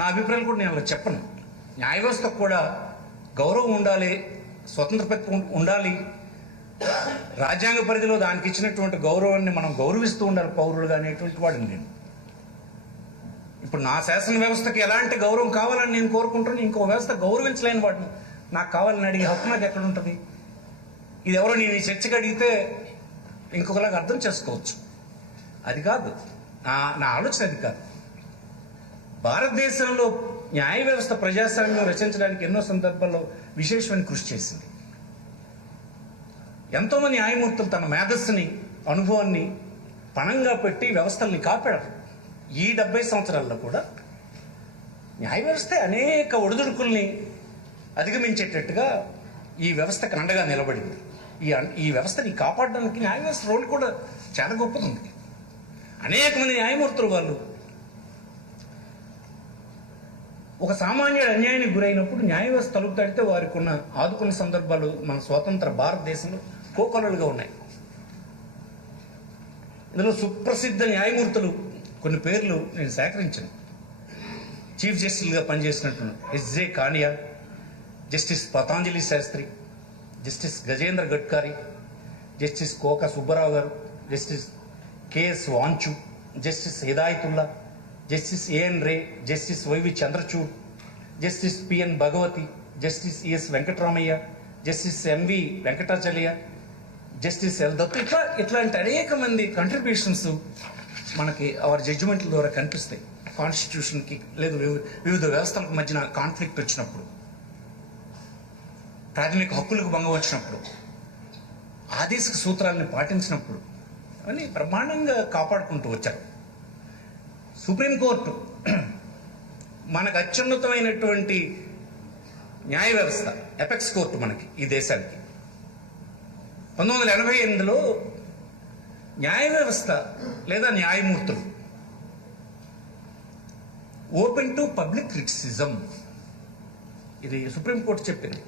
నా అభిప్రాయాలు కూడా నేను అలా చెప్పను. న్యాయ వ్యవస్థకు కూడా గౌరవం ఉండాలి, స్వతంత్రత ఉండాలి. రాజ్యాంగ పరిధిలో దానికి ఇచ్చినటువంటి గౌరవాన్ని మనం గౌరవిస్తూ ఉండాలి పౌరులుగా అనేటువంటి వాడిని నేను. ఇప్పుడు నా శాసన వ్యవస్థకి ఎలాంటి గౌరవం కావాలని నేను కోరుకుంటున్నాను. ఇంకో వ్యవస్థ గౌరవించలేని వాడిని నాకు కావాలని అడిగే హక్కు నాకు ఎక్కడ ఉంటుంది? ఇది ఎవరో నేను ఈ చర్చకి అడిగితే ఇంకొకలాగా అర్థం చేసుకోవచ్చు. అది కాదు నా ఆలోచన, అది కాదు. భారతదేశంలో న్యాయ వ్యవస్థ ప్రజాస్వామ్యం రచించడానికి ఎన్నో సందర్భాల్లో విశేషమైన కృషి చేసింది. ఎంతోమంది న్యాయమూర్తులు తన మేధస్సుని, అనుభవాన్ని పణంగా పెట్టి వ్యవస్థల్ని కాపాడారు. ఈ 70 సంవత్సరాల్లో కూడా న్యాయ వ్యవస్థ అనేక ఒడిదుడుకుల్ని అధిగమించేటట్టుగా ఈ వ్యవస్థకు అండగా నిలబడింది. ఈ వ్యవస్థని కాపాడడానికి న్యాయ వ్యవస్థ రోల్ కూడా చాలా గొప్పది. అనేక మంది న్యాయమూర్తులు వాళ్ళు ఒక సామాన్యుడు అన్యాయానికి గురైనప్పుడు న్యాయ వ్యవస్థ తలుపు తడితే వారికి ఆదుకున్న సందర్భాలు మన స్వతంత్ర భారతదేశంలో కోకొల్లలుగా ఉన్నాయి. ఇందులో సుప్రసిద్ధ న్యాయమూర్తులు కొన్ని పేర్లు నేను సేకరించాను. చీఫ్ జస్టిస్గా పనిచేసినట్టు SJ Kania, justice Patanjali Sastri, justice Gajendragadkar, justice Koka Subbarao గారు, justice KS Wanchoo, justice Hidayatullah, justice AN Ray, justice YV Chandrachud, justice PN Bhagwati, justice ES Venkataramiah, justice MV Venkatachaliah, justice L Dattu, ఇట్లాంటి అనేక మంది కంట్రిబ్యూషన్స్ మనకి అవర్ జడ్జిమెంట్ల ద్వారా కనిపిస్తాయి. కాన్స్టిట్యూషన్కి లేదు వివిధ వ్యవస్థలకు మధ్యన కాన్ఫ్లిక్ట్ వచ్చినప్పుడు, ప్రాథమిక హక్కులకు భంగం వచ్చినప్పుడు, ఆదేశిక సూత్రాలను పాటించినప్పుడు అని బ్రహ్మాండంగా కాపాడుకుంటూ వచ్చారు. సుప్రీంకోర్టు మనకు అత్యున్నతమైనటువంటి న్యాయ వ్యవస్థ, ఎపెక్స్ కోర్టు మనకి ఈ దేశానికి. 1988లో న్యాయ వ్యవస్థ లేదా న్యాయమూర్తులు ఓపెన్ టు పబ్లిక్ క్రిటిసిజం, ఇది సుప్రీంకోర్టు చెప్పింది,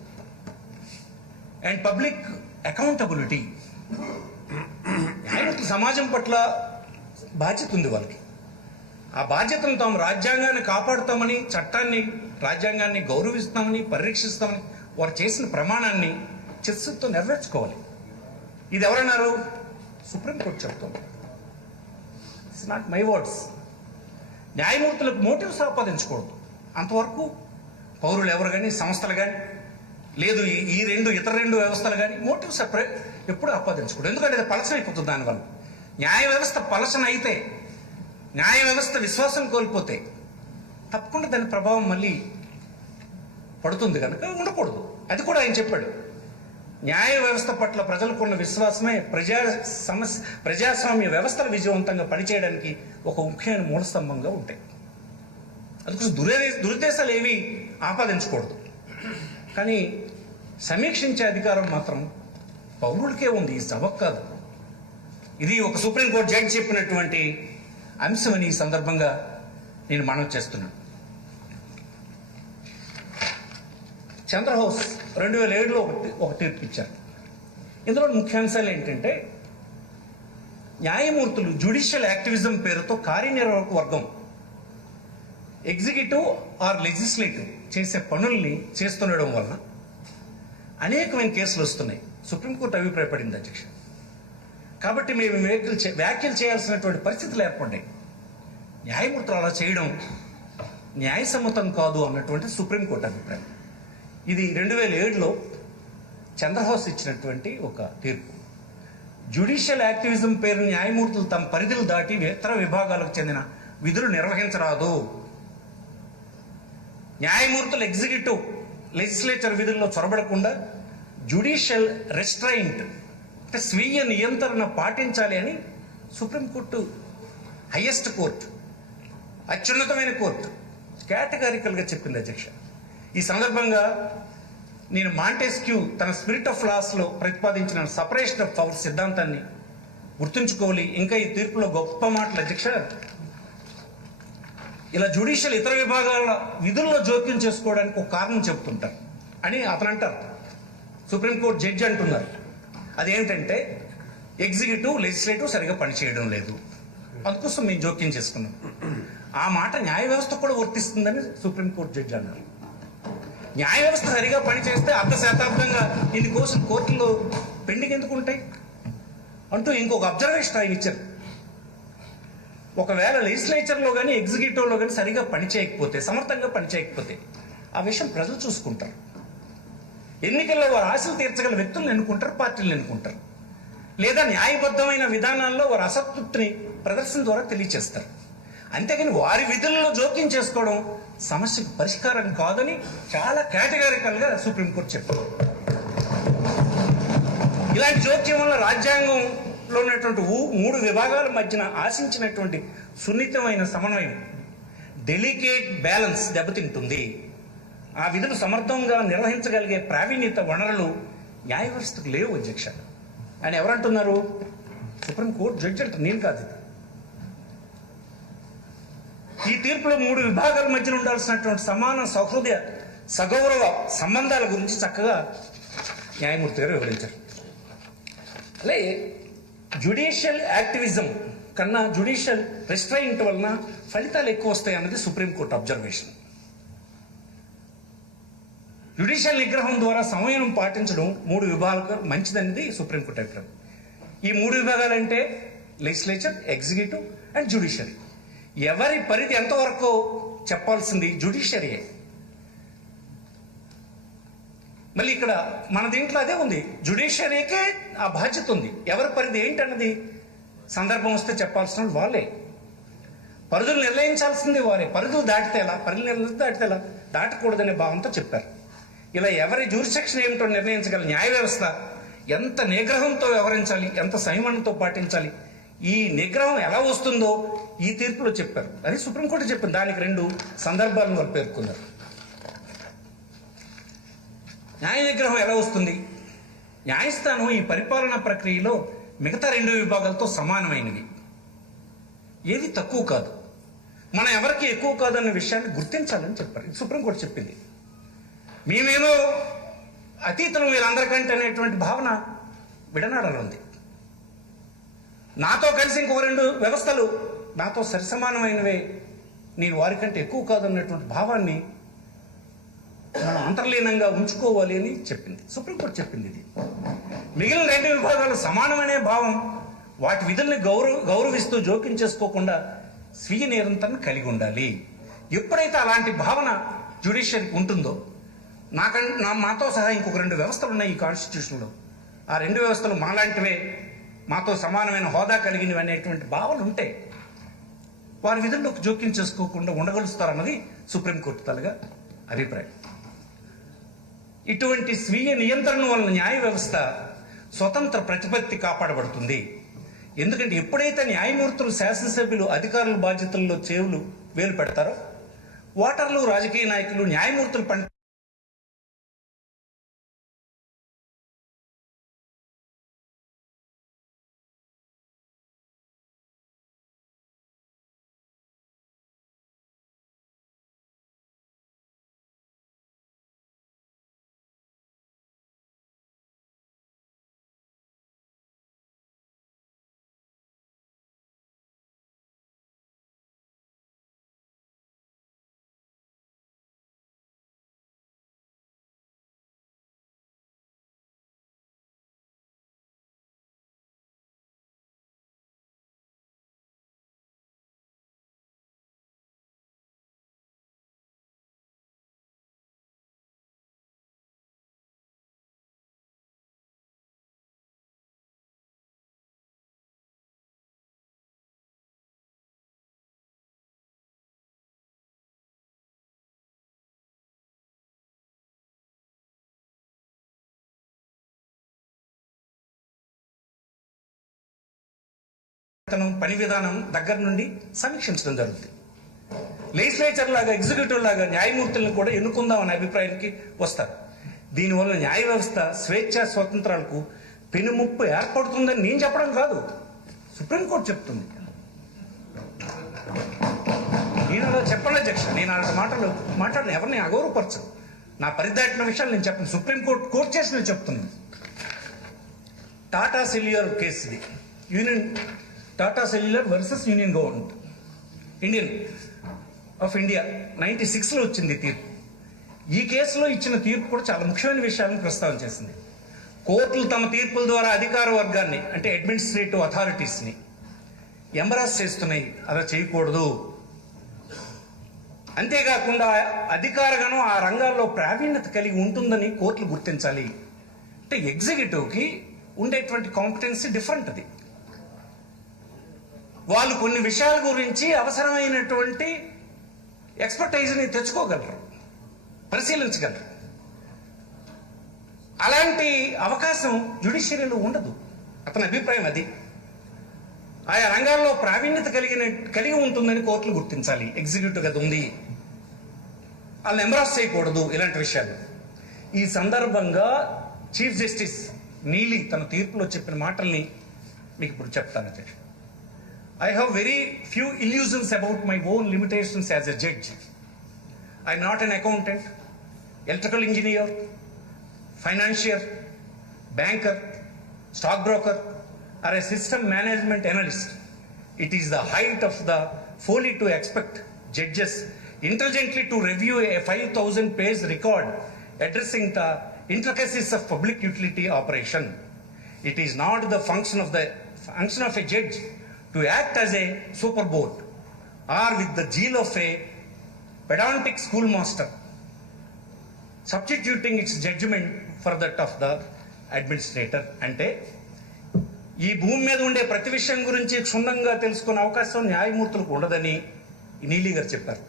అండ్ పబ్లిక్ అకౌంటబిలిటీ. న్యాయమూర్తులు సమాజం పట్ల బాధ్యత ఉంది వాళ్ళకి. ఆ బాధ్యతను తాము రాజ్యాంగాన్ని కాపాడుతామని, చట్టాన్ని, రాజ్యాంగాన్ని గౌరవిస్తామని, పరిరక్షిస్తామని వారు చేసిన ప్రమాణాన్ని చిత్తశుద్ధితో నెరవేర్చుకోవాలి. ఇది ఎవరన్నారు? సుప్రీంకోర్టు చెప్తుంది. It's not my words. న్యాయమూర్తులకు మోటివ్స్ ఆపాదించకూడదు. అంతవరకు పౌరులు ఎవరు కానీ, సంస్థలు కానీ, లేదు ఈ ఇతర రెండు వ్యవస్థలు కానీ మోటివ్స్ ఎప్పుడు ఆపాదించకూడదు. ఎందుకంటే అది పలచన అయిపోతుంది. దానివల్ల న్యాయ వ్యవస్థ పలచన అయితే, న్యాయ వ్యవస్థ విశ్వాసం కోల్పోతే తప్పకుండా దాని ప్రభావం మళ్ళీ పడుతుంది. కనుక ఉండకూడదు. అది కూడా ఆయన చెప్పాడు. న్యాయ వ్యవస్థ పట్ల ప్రజలకున్న విశ్వాసమే ప్రజాస్వామ్య వ్యవస్థను విజయవంతంగా పనిచేయడానికి ఒక ముఖ్యమైన మూలస్తంభంగా ఉంటాయి. అందుకోసం దురుద్దేశాలు ఏవి ఆపాదించకూడదు. కానీ సమీక్షించే అధికారం మాత్రం పౌరులకే ఉంది, ఈ సభకు కాదు. ఇది ఒక సుప్రీంకోర్టు జడ్జి చెప్పినటువంటి అంశమని ఈ సందర్భంగా నేను మనవి చేస్తున్నాను. చంద్రహౌస్ 2007లో ఒక తీర్పు ఇచ్చారు. ఇందులో ముఖ్యాంశాలు ఏంటంటే, న్యాయమూర్తులు జ్యుడిషియల్ యాక్టివిజం పేరుతో కార్యనిర్వాహక వర్గం ఎగ్జిక్యూటివ్ ఆర్ లెజిస్లేటివ్ చేసే పనుల్ని చేస్తుండడం వలన అనేకమైన కేసులు వస్తున్నాయి. సుప్రీంకోర్టు అభిప్రాయపడింది అధ్యక్ష. కాబట్టి మేము వ్యాఖ్యలు చేయాల్సినటువంటి పరిస్థితులు ఏర్పడ్డాయి. న్యాయమూర్తులు అలా చేయడం న్యాయసమ్మతం కాదు అన్నటువంటి సుప్రీంకోర్టు అభిప్రాయం. ఇది 2007లో చంద్రహౌస్ ఇచ్చినటువంటి ఒక తీర్పు. జ్యుడిషియల్ యాక్టివిజం పేరు న్యాయమూర్తులు తమ పరిధులు దాటి ఇతర విభాగాలకు చెందిన విధులు నిర్వహించరాదు. న్యాయమూర్తులు ఎగ్జిక్యూటివ్ లెజిస్లేచర్ విధుల్లో చొరబడకుండా జ్యుడిషియల్ రెస్ట్రైంట్ అంటే స్వీయ నియంత్రణ పాటించాలి అని సుప్రీంకోర్టు, హైయెస్ట్ కోర్టు, అత్యున్నతమైన కోర్టు కేటగారికల్గా చెప్పింది అధ్యక్ష. ఈ సందర్భంగా నేను మాంటెస్క్యూ తన స్పిరిట్ ఆఫ్ లాస్లో ప్రతిపాదించిన సపరేషన్ ఆఫ్ పవర్ సిద్ధాంతాన్ని గుర్తుంచుకోవాలి. ఇంకా ఈ తీర్పులో గొప్ప మాటలు అధ్యక్ష. ఇలా జ్యుడిషియల్ ఇతర విభాగాల విధుల్లో జోక్యం చేసుకోవడానికి ఒక కారణం చెబుతుంటారు అని అతను అంటారు. సుప్రీంకోర్టు జడ్జి అంటున్నారు. అదేంటంటే ఎగ్జిక్యూటివ్ లెజిస్లేటివ్ సరిగా పనిచేయడం లేదు, అందుకోసం మేము జోక్యం చేసుకున్నాం. ఆ మాట న్యాయ వ్యవస్థ కూడా వర్తిస్తుందని సుప్రీంకోర్టు జడ్జి అన్నారు. న్యాయ వ్యవస్థ సరిగా పనిచేస్తే అర్ధ శతాబ్దంగా ఇన్ని కోసం కోర్టులో పెండింగ్ ఎందుకు ఉంటాయి అంటూ ఇంకొక అబ్జర్వేషన్ ఆయన ఇచ్చారు. ఒకవేళ లెజిస్లేచర్లో కానీ ఎగ్జిక్యూటివ్లో కానీ సరిగా పనిచేయకపోతే, సమర్థంగా పనిచేయకపోతే ఆ విషయం ప్రజలు చూసుకుంటారు. ఎన్నికల్లో వారు ఆశలు తీర్చగల వ్యక్తులను ఎన్నుకుంటారు, పార్టీలను ఎన్నుకుంటారు. లేదా న్యాయబద్ధమైన విధానాల్లో వారు అసంతృప్తిని ప్రదర్శన ద్వారా తెలియచేస్తారు. అంతేగాని వారి విధుల్లో జోక్యం చేసుకోవడం సమస్యకు పరిష్కారం కాదని చాలా కేటగారికల్గా సుప్రీంకోర్టు చెప్పింది. ఇలాంటి జోక్యం వల్ల రాజ్యాంగంలో ఉన్నటువంటి 3 విభాగాల మధ్యన ఆశించినటువంటి సున్నితమైన సమన్వయం, డెలికేట్ బ్యాలెన్స్ దెబ్బతింటుంది. ఆ విధులు సమర్థంగా నిర్వహించగలిగే ప్రావీణ్యత, వనరులు న్యాయ వ్యవస్థకు లేవు అధ్యక్ష అని ఎవరంటున్నారు? సుప్రీంకోర్టు జడ్జి అంటారు, నేను కాదు. ఈ తీర్పులో 3 విభాగాల మధ్యన ఉండాల్సినటువంటి సమాన సౌహృదయ సగౌరవ సంబంధాల గురించి చక్కగా న్యాయమూర్తి గారు వివరించారు. అలాగే జ్యుడిషియల్ యాక్టివిజం కన్నా జ్యుడిషియల్ రెస్ట్రైంట్ వలన ఫలితాలు ఎక్కువ వస్తాయి అన్నది సుప్రీంకోర్టు అబ్జర్వేషన్. జ్యుడిషియల్ నిగ్రహం ద్వారా సమయం పాటించడం 3 విభాగాలు మంచిదనేది సుప్రీంకోర్టు అభిప్రాయం. ఈ 3 విభాగాలు అంటే లెజిస్లేచర్, ఎగ్జిక్యూటివ్ అండ్ జ్యుడిషియరీ. ఎవరి పరిధి ఎంతవరకు చెప్పాల్సింది జ్యుడిషియరీయే. మళ్ళీ ఇక్కడ మన దీంట్లో అదే ఉంది, జ్యుడిషియరీకే ఆ బాధ్యత ఉంది. ఎవరి పరిధి ఏంటన్నది సందర్భం వస్తే చెప్పాల్సిన వాళ్ళే. పరిధులు నిర్ణయించాల్సింది వారే. పరిధులు దాటితే ఎలా, పరిధులు దాటితే ఎలా, దాటకూడదనే భావంతో చెప్పారు. ఇలా ఎవరి జ్యూరిసెక్షన్ ఏమిటో నిర్ణయించగల న్యాయ వ్యవస్థ ఎంత నిగ్రహంతో వ్యవహరించాలి, ఎంత సంయమనంతో పాటించాలి, ఈ నిగ్రహం ఎలా వస్తుందో ఈ తీర్పులో చెప్పారు. అది సుప్రీంకోర్టు చెప్పింది. దానికి 2 సందర్భాలను వారు పేర్కొన్నారు. న్యాయ నిగ్రహం ఎలా వస్తుంది? న్యాయస్థానం ఈ పరిపాలనా ప్రక్రియలో మిగతా 2 విభాగాలతో సమానమైనవి, ఏది తక్కువ కాదు. మనం ఎవరికి ఎక్కువ కాదన్న విషయాన్ని గుర్తించాలని చెప్పారు. ఇది సుప్రీంకోర్టు చెప్పింది. మేమేమో అతీతం వీళ్ళందరికంటే అనేటువంటి భావన విడనాడలో ఉంది. నాతో కలిసి ఇంకో 2 వ్యవస్థలు నాతో సరిసమానమైనవే, నేను వారికంటే ఎక్కువ కాదన్నటువంటి భావాన్ని మనం అంతర్లీనంగా ఉంచుకోవాలి అని చెప్పింది సుప్రీంకోర్టు చెప్పింది. ఇది మిగిలిన 2 విభాగాలు సమానమనే భావం, వాటి విధుల్ని గౌరవిస్తూ జోక్యం చేసుకోకుండా స్వీయ నియంత్రణ కలిగి ఉండాలి. ఎప్పుడైతే అలాంటి భావన జ్యుడిషియరీకి ఉంటుందో, మాతో సహా ఇంకొక 2 వ్యవస్థలు ఉన్నాయి ఈ కాన్స్టిట్యూషన్లో, ఆ 2 వ్యవస్థలు మాలాంటివే, మాతో సమానమైన హోదా కలిగినవి అనేటువంటి భావన ఉంటే వారి విధుల్లోకి జోక్యం చేసుకోకుండా ఉండగలుస్తారన్నది సుప్రీంకోర్టు తలగా అభిప్రాయం. ఇటువంటి స్వీయ నియంత్రణ వలన న్యాయ వ్యవస్థ స్వతంత్ర ప్రతిపత్తి కాపాడబడుతుంది. ఎందుకంటే ఎప్పుడైతే న్యాయమూర్తులు, శాసనసభ్యులు అధికారుల బాధ్యతల్లో వేలు పెడతారో, ఓటర్లు, రాజకీయ నాయకులు న్యాయమూర్తులు పని విధానం దగ్గర నుండి సమీక్షించడం జరుగుతుంది. లెజిస్లేచర్ లాగా, ఎగ్జిక్యూటివ్ లాగా న్యాయమూర్తులను కూడా ఎన్నుకుందామనే అభిప్రాయానికి వస్తారు. దీనివల్ల న్యాయ వ్యవస్థ స్వేచ్ఛ స్వతంత్రాలకు పెనుముప్పు ఏర్పడుతుందని నేను చెప్పడం కాదు, సుప్రీంకోర్టు చెప్తుంది. నేను అలా చెప్పండి అధ్యక్ష, నేను అలాంటి మాటలు ఎవరిని అగౌరవపరచను. నా పరిదాటిన విషయాలు నేను చెప్పను, సుప్రీంకోర్టు కోర్టు చేసిన చెప్తున్నాను. టాటా సెల్యులర్ కేసు ఇది, union Tata cellular versus union government Indian of India 96లో వచ్చింది తీర్పు. ఈ కేసులో ఇచ్చిన తీర్పు కూడా చాలా ముఖ్యమైన విషయాలను ప్రస్తావన చేసింది. కోర్టులు తమ తీర్పుల ద్వారా అధికార వర్గాన్ని, అంటే అడ్మినిస్ట్రేటివ్ అథారిటీస్ని ఎంబరాస్ చేస్తున్నాయి, అలా చేయకూడదు. అంతేకాకుండా అధికారగణం ఆ రంగాల్లో ప్రావీణ్యత కలిగి ఉంటుందని కోర్టులు గుర్తించాలి. అంటే ఎగ్జిక్యూటివ్కి ఉండేటువంటి కాంపిటెన్సీ డిఫరెంట్. అది వాళ్ళు కొన్ని విషయాల గురించి అవసరమైనటువంటి ఎక్స్పర్టైజ్ని తెచ్చుకోగలరు, పరిశీలించగలరు. అలాంటి అవకాశం జ్యుడిషియరీలో ఉండదు. అతని అభిప్రాయం అది. ఆయా రంగాల్లో ప్రావీణ్యత కలిగి ఉంటుందని కోర్టులు గుర్తించాలి. ఎగ్జిక్యూటివ్ అది ఉంది, వాళ్ళని ఎంబ్రాస్ చేయకూడదు ఇలాంటి విషయాలు. ఈ సందర్భంగా చీఫ్ జస్టిస్ నీలి తన తీర్పులో చెప్పిన మాటల్ని మీకు ఇప్పుడు చెప్తాను అధ్యక్ష. I have very few illusions about my own limitations as a judge. I am not an accountant, electrical engineer, financier, banker, stockbroker, or a system management analyst. It is the height of the folly to expect judges intelligently to review a 5,000-page record addressing the intricacies of public utility operation. It is not the function of a judge to act as a super board or with the zeal of a pedantic schoolmaster, substituting its judgment for that of the administrator. అంటే ఈ భూమి మీద ఉండే ప్రతి విషయం గురించి క్షుణ్ణంగా తెలుసుకునే అవకాశం న్యాయమూర్తులకు ఉండదని నీలి గారు చెప్పారు.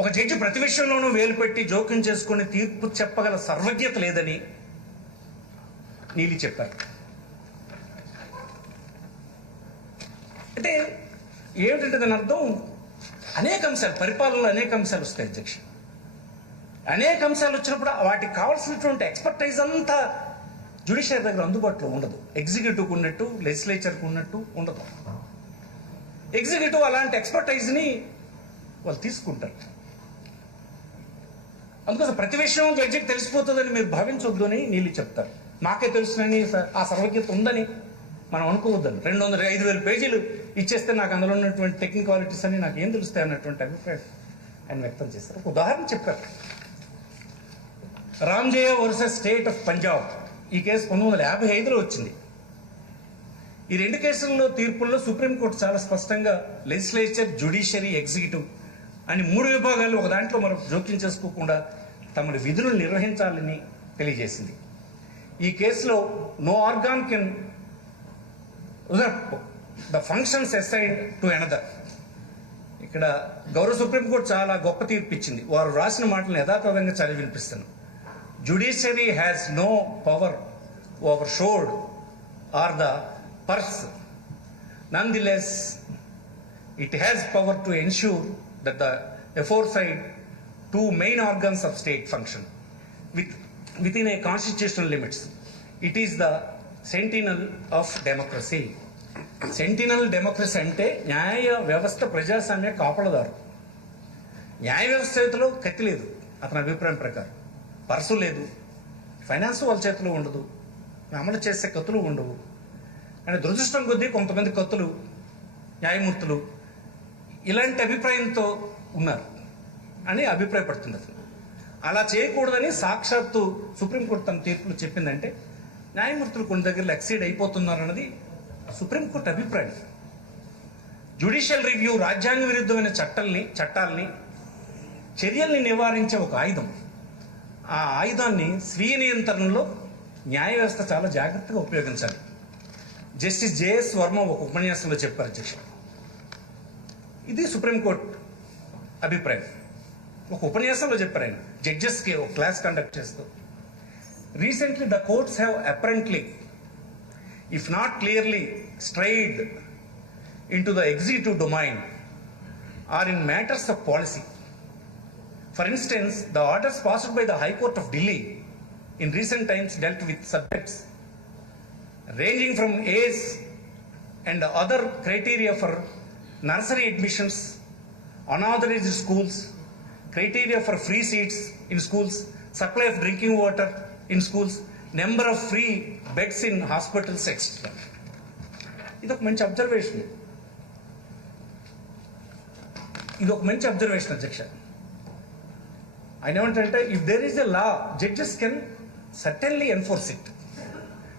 ఒక జడ్జి ప్రతి విషయంలోనూ వేలు పెట్టి జోక్యం చేసుకుని తీర్పు చెప్పగల సర్వజ్ఞత లేదని నీలి చెప్పారు. అంటే ఏమిటంటే దాని అర్థం, అనేక అంశాలు, పరిపాలనలో అనేక అంశాలు వస్తాయి అధ్యక్ష. అనేక అంశాలు వచ్చినప్పుడు వాటికి కావాల్సినటువంటి ఎక్స్పర్టైజ్ అంతా జ్యుడిషియరీ దగ్గర అందుబాటులో ఉండదు. ఎగ్జిక్యూటివ్కి ఉన్నట్టు, లెజిస్లేచర్కి ఉన్నట్టు ఉండదు. ఎగ్జిక్యూటివ్ అలాంటి ఎక్స్పర్టైజ్ని వాళ్ళు తీసుకుంటారు. అందుకోసం ప్రతి విషయం జడ్జికి తెలిసిపోతుందని మీరు భావించవద్దు అని నీళ్ళు చెప్తారు. మాకే తెలుసునని, ఆ సర్వజ్ఞత ఉందని మనం అనుకోవద్దని. 5,000 పేజీలు ఇచ్చేస్తే నాకు అందులో ఉన్నటువంటి టెక్నికాలిటీస్ అని నాకు ఏం తెలుస్తాయి అన్నటువంటి అభిప్రాయం ఆయన వ్యక్తం చేశారు. ఒక ఉదాహరణ చెప్పారు. రామ్జయ వర్సెస్ స్టేట్ ఆఫ్ పంజాబ్, ఈ కేసు 1955లో వచ్చింది. ఈ రెండు కేసుల్లో తీర్పుల్లో సుప్రీంకోర్టు చాలా స్పష్టంగా లెజిస్లేచర్, జ్యుడిషియరీ, ఎగ్జిక్యూటివ్ అని 3 విభాగాలు ఒక దాంట్లో మనం జోక్యం చేసుకోకుండా తమ విధులను నిర్వహించాలని తెలియజేసింది. ఈ కేసులో no organ can the functions assigned to another. ఇక్కడ గౌరవ సుప్రీంకోర్టు చాలా గొప్ప తీర్పు ఇచ్చింది. వారు రాసిన మాటలను యథాతథంగా చదివి వినిపిస్తాను. Judiciary has no power over sword or the purse, none the less it has power to ensure that the aforesaid 2 main organs of state function within a constitutional limits. It is the sentinel of democracy. Sentinel democracy అంటే న్యాయ వ్యవస్థ, ప్రజాస్వామ్య కాపలదారు. న్యాయ వ్యవస్థ చేతిలో కత్తి లేదు అతని అభిప్రాయం ప్రకారం, పర్సు లేదు, ఫైనాన్స్ వాళ్ళ చేతిలో ఉండదు, అమలు చేసే కత్తులు ఉండవు. అంటే దురదృష్టం కొద్దీ కొంతమంది కత్తులు న్యాయమూర్తులు ఇలాంటి అభిప్రాయంతో ఉన్నారు అని అభిప్రాయపడుతుంది అతను. అలా చేయకూడదని సాక్షాత్తు సుప్రీంకోర్టు తన తీర్పులు చెప్పిందంటే న్యాయమూర్తులు కొన్ని దగ్గరలో ఎక్సీడ్ అయిపోతున్నారన్నది సుప్రీంకోర్టు అభిప్రాయం. జ్యుడిషియల్ రివ్యూ రాజ్యాంగ విరుద్ధమైన చట్టాలని, చర్యల్ని నివారించే ఒక ఆయుధం. ఆ ఆయుధాన్ని స్వీయ నియంత్రణలో న్యాయ వ్యవస్థ చాలా జాగ్రత్తగా ఉపయోగించాలి. జస్టిస్ జేఎస్ వర్మ ఒక ఉపన్యాసంలో చెప్పారు అధ్యక్ష. ఇది సుప్రీంకోర్టు అభిప్రాయం. ఒక ఉపన్యాసంలో చెప్పారు ఆయన, జడ్జెస్కి ఒక క్లాస్ కండక్ట్ చేస్తూ. Recently the courts have apparently if not clearly strayed into the executive domain or in matters of policy. For instance, the orders passed by the High Court of Delhi in recent times dealt with subjects ranging from age and other criteria for nursery admissions, unauthorized schools, criteria for free seats in schools, supply of drinking water in schools, number of free beds in hospitals, etc. ఇది ఒక మంచి observation. అధ్యక్ష. ఆయన ఏమంటారంటే if there is a law judges can certainly enforce it,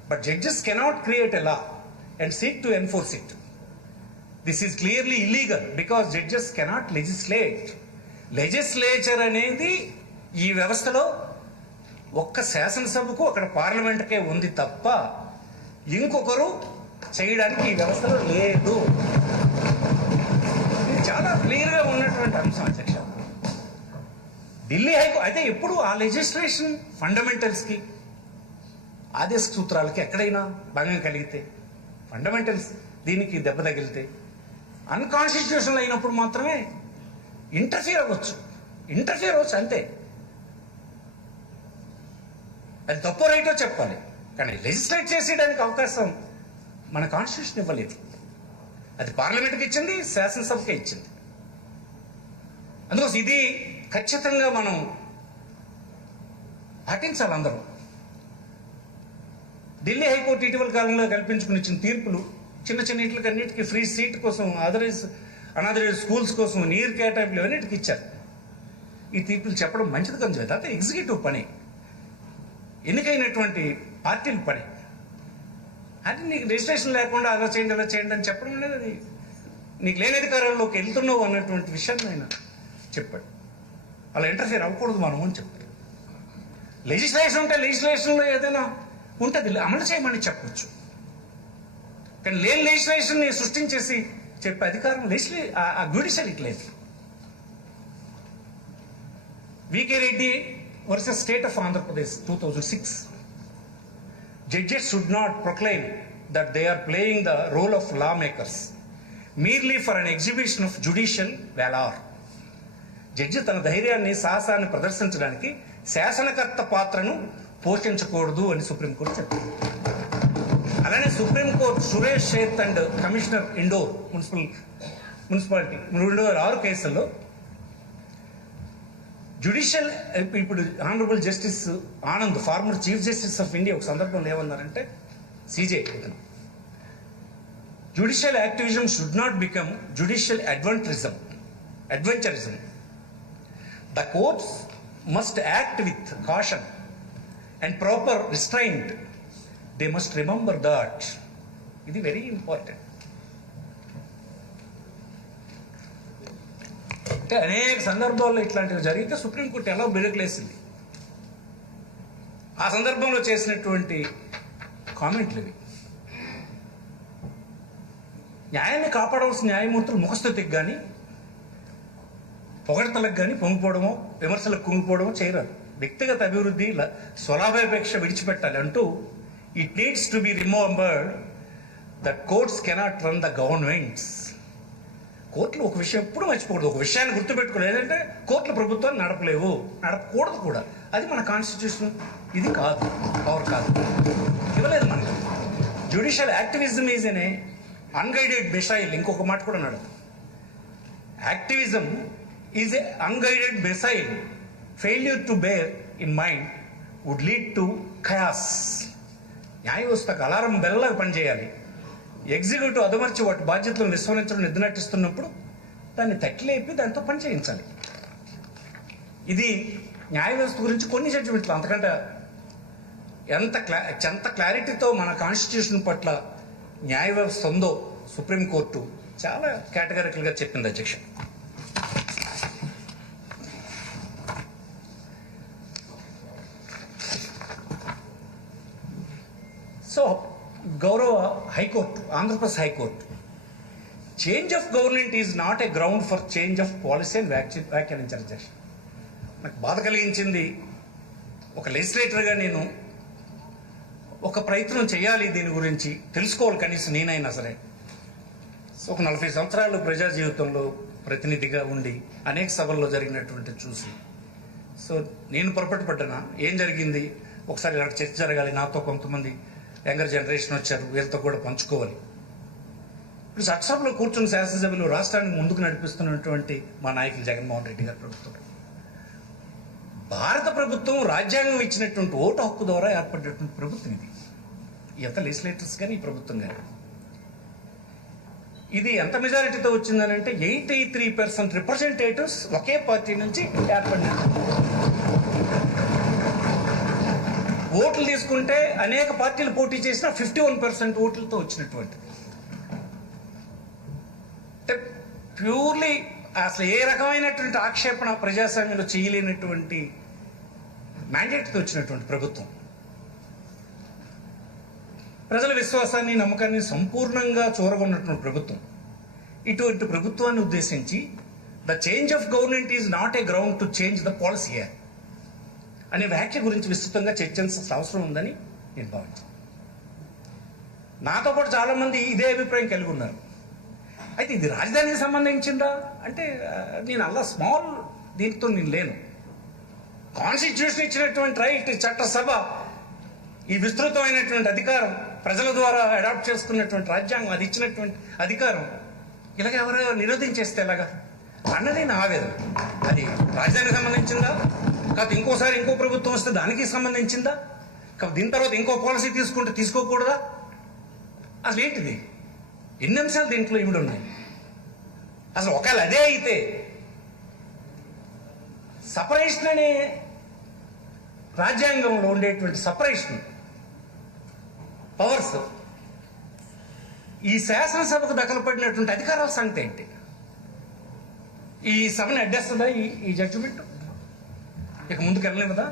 but judges cannot create a law and seek to enforce it. This is clearly illegal because judges cannot legislate. Legislature అనేది ఈ వ్యవస్థలో ఒక్క శాసనసభకు అక్కడ పార్లమెంట్కే ఉంది తప్ప ఇంకొకరు చేయడానికి ఈ వ్యవస్థలో లేదు. ఇది చాలా క్లియర్గా ఉన్నటువంటి అంశం అధ్యక్ష. ఢిల్లీ హైకోర్టు అయితే ఎప్పుడు ఆ లెజిస్లేషన్ ఫండమెంటల్స్కి ఆదేశ సూత్రాలకి ఎక్కడైనా భంగం కలిగితే, ఫండమెంటల్స్ దీనికి దెబ్బ తగిలితే, అన్కాన్స్టిట్యూషనల్ అయినప్పుడు మాత్రమే ఇంటర్ఫియర్ అవ్వచ్చు అంతే. అది తప్పో రైటో చెప్పాలి, కానీ లెజిస్లేట్ చేసేయడానికి అవకాశం మన కాన్స్టిట్యూషన్ ఇవ్వలేదు. అది పార్లమెంట్కి ఇచ్చింది, శాసనసభకే ఇచ్చింది. అందుకోసం ఇది ఖచ్చితంగా మనం పాటించాలి అందరూ. ఢిల్లీ హైకోర్టు ఇటీవల కాలంలో కల్పించుకుని ఇచ్చిన తీర్పులు చిన్న చిన్న అన్నిటికీ ఫ్రీ సీట్ కోసం, అనాథరైజ్ స్కూల్స్ కోసం, నీరు కేటాయింపులు అన్నిటికీ ఇచ్చారు. ఈ తీర్పులు చెప్పడం మంచిది కొంచెం, అయితే ఎగ్జిక్యూటివ్ పని, ఎన్నికైనటువంటి పార్టీల పని. అది నీకు రిజిస్ట్రేషన్ లేకుండా అలా చేయండి అని చెప్పడం అనేది అది నీకు లేని అధికారాల్లోకి వెళ్తున్నావు అన్నటువంటి విషయాన్ని ఆయన చెప్పాడు. అలా ఇంటర్ఫియర్ అవ్వకూడదు మనం అని చెప్పాడు. లెజిస్లేషన్ ఉంటే లెజిస్లేషన్లో ఏదైనా ఉంటుంది అమలు చేయమని చెప్పచ్చు, కానీ లేని లెజిస్లేషన్ని సృష్టించేసి చెప్పే అధికారం ఆ జ్యుడిషియరీకి లేదు. VK Reddy versus state of Andhra Pradesh 2006. Judges should not proclaim that they are playing the role of lawmakers merely for an exhibition of judicial valor. Judge తన ధైర్యాన్ని, సాహసాన్ని ప్రదర్శించడానికి శాసనకర్త పాత్రను పోషించకూడదు అని సుప్రీంకోర్టు చెప్పింది. అలానే supreme court Suresh Sheth and commissioner Indore municipality 2006 కేసుల్లో జ్యుడిషియల్, ఇప్పుడు honourable justice Anand, former chief justice of India, ఒక సందర్భంలో ఏమన్నారంటే CJ, judicial activism should not become judicial adventurism. The courts must act with caution and proper restraint. They must remember that. ఇది very important. అంటే అనేక సందర్భాల్లో ఇట్లాంటివి జరిగితే సుప్రీంకోర్టు ఎలా బెరుకులేసింది. ఆ సందర్భంలో చేసినటువంటి కామెంట్లు ఇవి. న్యాయాన్ని కాపాడవలసిన న్యాయమూర్తులు ముఖస్థుతికి కానీ, పొగడతలకు కానీ పొంగిపోవడమో, విమర్శలకు కుంగిపోవడమో చేయరాదు. వ్యక్తిగత అభివృద్ధి, స్వలాభాపేక్ష విడిచిపెట్టాలి అంటూ it needs to be remembered that courts cannot run the governments. కోర్టులు ఒక విషయం ఎప్పుడు మర్చిపోకూడదు, ఒక విషయాన్ని గుర్తుపెట్టుకోలేదు. ఏంటంటే కోర్టుల ప్రభుత్వాన్ని నడపకూడదు కూడా. అది మన కాన్స్టిట్యూషన్ ఇది కాదు, పవర్ కాదు, ఇవ్వలేదు మనకి. Judicial activism is an unguided missile. ఇంకొక మాట కూడా అన్నాడు, activism is a unguided missile. Failure to bear in mind would lead to chaos. న్యాయ వ్యవస్థకు అలారం బెల్లలాగా పనిచేయాలి. ఎగ్జిక్యూటివ్ అదమర్చి వాటి బాధ్యతలను విస్మరించడం నిద్రనటిస్తున్నప్పుడు దాన్ని తట్టిలేపి దాంతో పని చేయించాలి. ఇది న్యాయ వ్యవస్థ గురించి కొన్ని జడ్జిమెంట్లు. అంతకంటే ఎంత క్లారిటీతో మన కాన్స్టిట్యూషన్ పట్ల న్యాయ వ్యవస్థ ఉందో సుప్రీంకోర్టు చాలా కేటగారికల్గా చెప్పింది అధ్యక్ష. సో గౌరవ high court, Andhra Pradesh high court, change of government is not a ground for change of policy అని వ్యాఖ్యానించారు అధ్యక్ష. నాకు బాధ కలిగించింది, ఒక లెజిస్లేటర్గా నేను ఒక ప్రయత్నం చేయాలి, దీని గురించి తెలుసుకోవాలి కనీసం నేనైనా సరే. సో ఒక 40 సంవత్సరాలు ప్రజా జీవితంలో ప్రతినిధిగా ఉండి అనేక సభల్లో జరిగినటువంటి చూసి, సో నేను పొరపాటు పడ్డానా, ఏం జరిగింది, ఒకసారి ఇలాంటి చర్చ జరగాలి, నాతో కొంతమంది యంగర్ జనరేషన్ వచ్చారు, వీళ్ళతో కూడా పంచుకోవాలి. ఇప్పుడు చట్టసభలో కూర్చున్న శాసనసభ్యులు రాష్ట్రాన్ని ముందుకు నడిపిస్తున్నటువంటి మా నాయకులు జగన్మోహన్ రెడ్డి గారి ప్రభుత్వం, భారత ప్రభుత్వం రాజ్యాంగం ఇచ్చినటువంటి ఓటు హక్కు ద్వారా ఏర్పడినటువంటి ప్రభుత్వం ఇది. ఎంత లెజిస్లేటర్స్ కానీ ఈ ప్రభుత్వం కానీ ఇది ఎంత మెజారిటీతో వచ్చిందనంటే 83% రిప్రజెంటేటివ్స్ ఒకే పార్టీ నుంచి ఏర్పడినారు. ఓట్లు తీసుకుంటే అనేక పార్టీలు పోటీ చేసిన 51% ఓట్లతో వచ్చినటువంటి, అంటే ప్యూర్లీ అసలు ఏ రకమైనటువంటి ఆక్షేపణ ప్రజాస్వామ్యంలో చేయలేనటువంటి మ్యాండేట్తో వచ్చినటువంటి ప్రభుత్వం. ప్రజల విశ్వాసాన్ని నమ్మకాన్ని సంపూర్ణంగా చూరగొన్నటువంటి ప్రభుత్వం. ఇటువంటి ప్రభుత్వాన్ని ఉద్దేశించి the change of government is not a ground to change the policy అనే వ్యాఖ్య గురించి విస్తృతంగా చర్చించాల్సిన అవసరం ఉందని నేను భావించాను. నాతో పాటు చాలామంది ఇదే అభిప్రాయం కలిగి ఉన్నారు. అయితే ఇది రాజధానికి సంబంధించిందా అంటే నేను అలా స్మాల్ దీంతో నేను లేను. కాన్స్టిట్యూషన్ ఇచ్చినటువంటి రైట్, చట్టసభ ఈ విస్తృతమైనటువంటి అధికారం, ప్రజల ద్వారా అడాప్ట్ చేసుకున్నటువంటి రాజ్యాంగం, అది ఇచ్చినటువంటి అధికారం ఇలాగ ఎవరో నిరోధించేస్తే ఎలాగా అన్నది నా ఆవేదన. అది రాజధానికి సంబంధించిందా, కాదు ఇంకోసారి ఇంకో ప్రభుత్వం వస్తే దానికి సంబంధించిందా, కాదు దీని తర్వాత ఇంకో పాలసీ తీసుకుంటే తీసుకోకూడదా, అసలు ఏంటిది, ఎన్ని అంశాలు దీంట్లో ఇవిడ ఉన్నాయి. అసలు ఒకవేళ అదే అయితే సపరేషన్ అనే రాజ్యాంగంలో ఉండేటువంటి సపరేషన్ పవర్స్ ఈ శాసనసభకు దఖలుపడినటువంటి అధికారాల సంగతి ఏంటి? ఈ సభను అడ్డేస్తుందా ఈ జడ్జిమెంట్? ఇక ముందుకు వెళ్ళలేం కదా.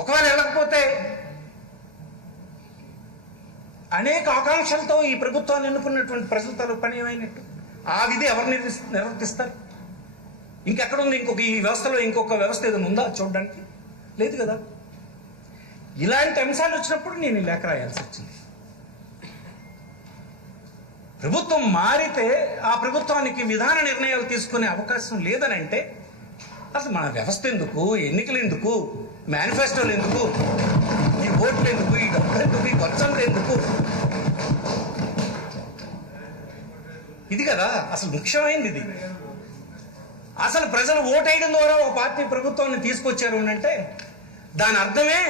ఒకవేళ వెళ్ళకపోతే అనేక ఆకాంక్షలతో ఈ ప్రభుత్వాన్ని ఎన్నుకున్నటువంటి ప్రజల తరపు పని ఏమైనట్టు? ఆ విధి ఎవరు నిర్వర్తిస్తారు? ఇంకెక్కడ ఉంది? ఇంకొక ఈ వ్యవస్థలో ఇంకొక వ్యవస్థ ఏదైనా ఉందా చూడడానికి? లేదు కదా. ఇలాంటి అంశాలు వచ్చినప్పుడు నేను లేఖ రాయాల్సి వచ్చింది. ప్రభుత్వం మారితే ఆ ప్రభుత్వానికి విధాన నిర్ణయాలు తీసుకునే అవకాశం లేదని అంటే అసలు మన వ్యవస్థ ఎందుకు, ఎన్నికలు ఎందుకు, మేనిఫెస్టోలు ఎందుకు, ఈ ఓట్లు ఎందుకు, ఈ డబ్బులు ఎందుకు, ఈ ఖర్చులు ఎందుకు? ఇది కదా అసలు ముఖ్యమైనది. ఇది అసలు ప్రజలు ఓటేయడం ద్వారా ఒక పార్టీ ప్రభుత్వాన్ని తీసుకొచ్చారు అంటే దాని అర్థమే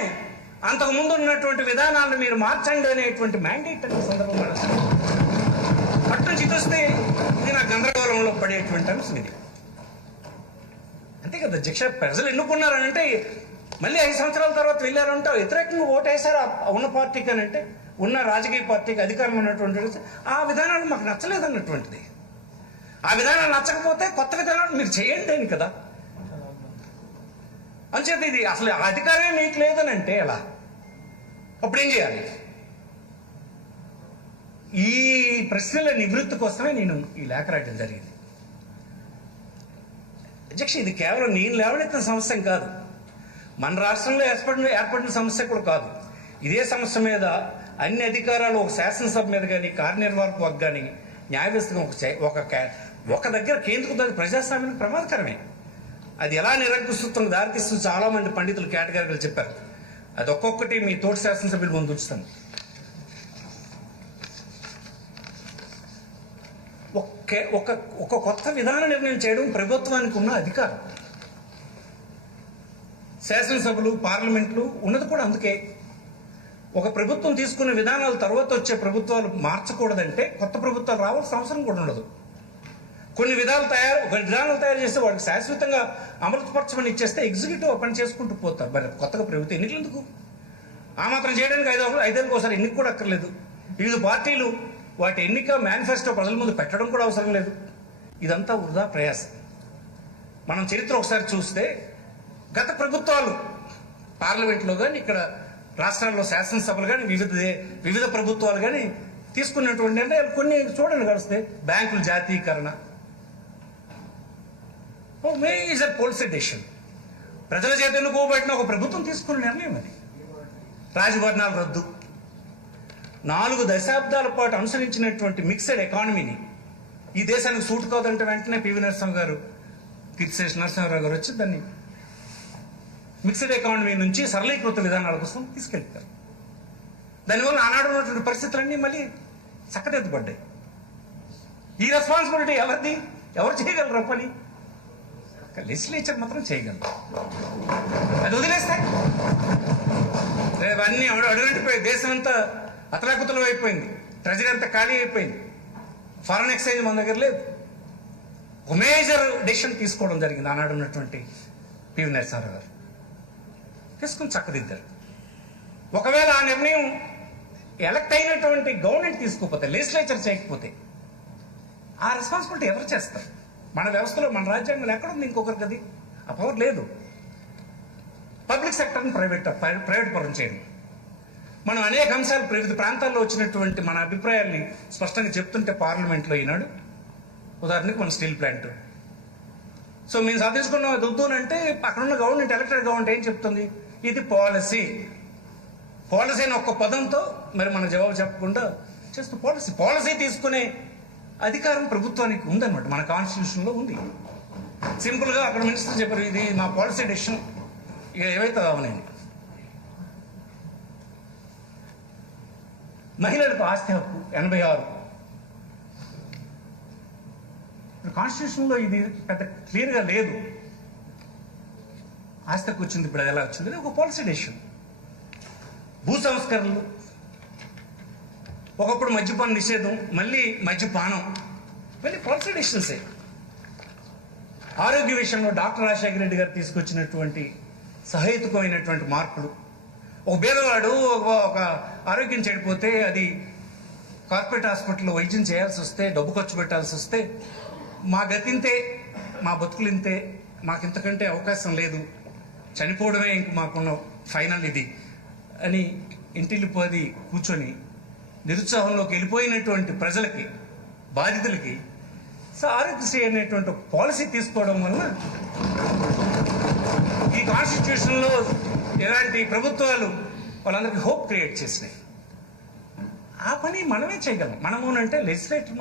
అంతకుముందు ఉన్నటువంటి విధానాలను మీరు మార్చండి అనేటువంటి మ్యాండేట్ అనే సందర్భం అటు నుంచి చూస్తే ఇది నా గందరగోళంలో పడేటువంటి అంశం ఇది. అంతే కదా అధ్యక్ష, ప్రజలు ఎన్నుకున్నారనంటే మళ్ళీ 5 సంవత్సరాల తర్వాత వెళ్ళారంటే వ్యతిరేకంగా ఓటేశారు ఉన్న పార్టీకి అని అంటే, ఉన్న రాజకీయ పార్టీకి అధికారం ఉన్నటువంటి ఆ విధానాలు మాకు నచ్చలేదన్నటువంటిది. ఆ విధానాలు నచ్చకపోతే కొత్త విధానాలు మీరు చేయండి అని కదా. అంచేత ఇది అసలు అధికారమే మీకు లేదని అంటే ఎలా? అప్పుడు ఏం చేయాలి? ఈ ప్రశ్నల నివృత్తి కోసమే నేను ఈ లేఖ రాయడం జరిగింది. అధ్యక్ష, ఇది కేవలం నేను లేవనెత్తిన సమస్య కాదు, మన రాష్ట్రంలో ఏర్పడిన సమస్య కూడా కాదు. ఇదే సమస్య మీద అన్ని అధికారాలు ఒక శాసనసభ మీద కానీ కార్యనిర్వాహక వర్గం కానీ న్యాయ వ్యవస్థ ఒక దగ్గర కేంద్రీకృత ప్రజాస్వామ్యం ప్రమాదకరమే. అది ఎలా నిరంకుశత్వం దారితీస్తూ చాలా మంది పండితులు కేటగిరీలు చెప్పారు. అది ఒక్కొక్కటి మీ తోటి శాసనసభ్యులు ముందు ఉంచుతాను. ఒక కొత్త విధాన నిర్ణయం చేయడం ప్రభుత్వానికి ఉన్న అధికారం. శాసనసభలు, పార్లమెంట్లు ఉన్నది కూడా అందుకే. ఒక ప్రభుత్వం తీసుకున్న విధానాల తర్వాత వచ్చే ప్రభుత్వాలు మార్చకూడదంటే కొత్త ప్రభుత్వాలు రావాల్సిన అవసరం కూడా ఉండదు. కొన్ని విధానాలు తయారు చేస్తే వాడికి శాశ్వతంగా అమలుపరచమని ఇచ్చేస్తే ఎగ్జిక్యూటివ్ పని చేసుకుంటూ పోతారు. మరి కొత్తగా ప్రభుత్వం ఎన్నికలు ఎందుకు? ఆ మాత్రం చేయడానికి 5 ఒకసారి ఎన్నిక కూడా అక్కర్లేదు. వివిధ పార్టీలు వాటి ఎన్నిక మేనిఫెస్టో ప్రజల ముందు పెట్టడం కూడా అవసరం లేదు. ఇదంతా వృధా ప్రయాసం. మనం చరిత్ర ఒకసారి చూస్తే గత ప్రభుత్వాలు పార్లమెంట్లో కానీ ఇక్కడ రాష్ట్రాల్లో శాసనసభలు కానీ వివిధ ప్రభుత్వాలు కానీ తీసుకున్నటువంటి నిర్ణయాలు కొన్ని చూడండి కలిస్తే బ్యాంకుల జాతీయకరణ, మేజర్ పాలసీ డెసిషన్, ప్రజల చేత ఎన్నుకోబడిన ఒక ప్రభుత్వం తీసుకున్న నిర్ణయం అది. రాజభరణాలు రద్దు, 4 దశాబ్దాల పాటు అనుసరించినటువంటి మిక్స్డ్ ఎకానమీని ఈ దేశానికి సూట్ కాదంటే వెంటనే పివి నరసింహ గారు, కీర్తిశేష్ నరసింహారావు గారు వచ్చి దాన్ని మిక్స్డ్ ఎకానమీ నుంచి సరళీకృత విధానాల కోసం తీసుకెళ్తారు. దానివల్ల ఆనాడు ఉన్నటువంటి పరిస్థితులన్నీ మళ్ళీ చక్కదిద్దబడ్డాయి. ఈ రెస్పాన్సిబిలిటీ ఎవరిది? ఎవరు చేయగలరు పని? లెజిస్లేచర్ మాత్రం చేయగలరు. అది వదిలేస్తే అన్నీ అడుగంటిపోయి దేశం అంతా అతలాకుతలం అయిపోయింది, ట్రెజరీ అంతా ఖాళీ అయిపోయింది, ఫారెన్ ఎక్స్చేంజ్ మన దగ్గర లేదు. ఒక మేజర్ డెసిషన్ తీసుకోవడం జరిగింది ఆనాడు ఉన్నటువంటి పివి నరసింహారావు గారు. తీసుకుని చక్కదిద్దారు. ఒకవేళ ఆ నిర్ణయం ఎలక్ట్ అయినటువంటి గవర్నమెంట్ తీసుకోకపోతే, లెజిస్లేచర్ చేయకపోతే ఆ రెస్పాన్సిబిలిటీ ఎవరు చేస్తారు? మన వ్యవస్థలో, మన రాజ్యాంగంలో ఎక్కడుంది ఇంకొకరికి అది? ఆ పవర్ లేదు. పబ్లిక్ సెక్టర్ని ప్రైవేట్ పరం చేయడం. మనం అనేక అంశాలు వివిధ ప్రాంతాల్లో వచ్చినటువంటి మన అభిప్రాయాల్ని స్పష్టంగా చెప్తుంటే పార్లమెంట్లో ఈనాడు, ఉదాహరణకి మన స్టీల్ ప్లాంట్. సో మేము సాధించుకున్న వద్దు అంటే అక్కడ ఉన్న గవర్నమెంట్, ఎలక్టెడ్ గవర్నమెంట్ ఏం చెప్తుంది? ఇది పాలసీ అని ఒక్క పదంతో మరి మన జవాబు చెప్పకుండా చేస్తూ పాలసీ తీసుకునే అధికారం ప్రభుత్వానికి ఉందన్నమాట. మన కాన్స్టిట్యూషన్లో ఉంది. సింపుల్గా అక్కడ మినిస్టర్ చెప్పారు, ఇది మా పాలసీ డెసిషన్, ఇక ఏవైతే అవనండి. మహిళలకు ఆస్తి హక్కు 86. కాన్స్టిట్యూషన్లో ఇది పెద్ద క్లియర్గా లేదు. ఆస్తి హక్కు వచ్చింది, ఇప్పుడు ఎలా వచ్చింది? ఒక పాలసీ డెసిషన్. భూ సంస్కరణలు, ఒకప్పుడు మద్యపాన నిషేధం, మళ్ళీ మద్యపానం, మళ్ళీ పాలసీ డెసిషన్సే. ఆరోగ్య విషయంలో డాక్టర్ రాజశేఖర రెడ్డి గారు తీసుకొచ్చినటువంటి సహేతుకమైనటువంటి మార్పులు. ఒక పేదవాడు ఒక ఆరోగ్యం చెడిపోతే అది కార్పొరేట్ హాస్పిటల్లో వైద్యం చేయాల్సి వస్తే, డబ్బు ఖర్చు పెట్టాల్సి వస్తే, మా గతింతే, మా బతుకులింతే, మాకింతకంటే అవకాశం లేదు, చనిపోవడమే ఇంక మాకున్న ఫైనల్ ఇది అని ఇంటిల్లిపోది కూర్చొని నిరుత్సాహంలోకి వెళ్ళిపోయినటువంటి ప్రజలకి, బాధితులకి ఆరోగ్యశ్రీ అనేటువంటి పాలసీ తీసుకోవడం వలన ఈ కాన్స్టిట్యూషన్లో ఎలాంటి ప్రభుత్వాలు వాళ్ళందరికీ హోప్ క్రియేట్ చేసినాయి. ఆ పని మనమే చేయగలం. మనము అంటే లెజిస్లేషన్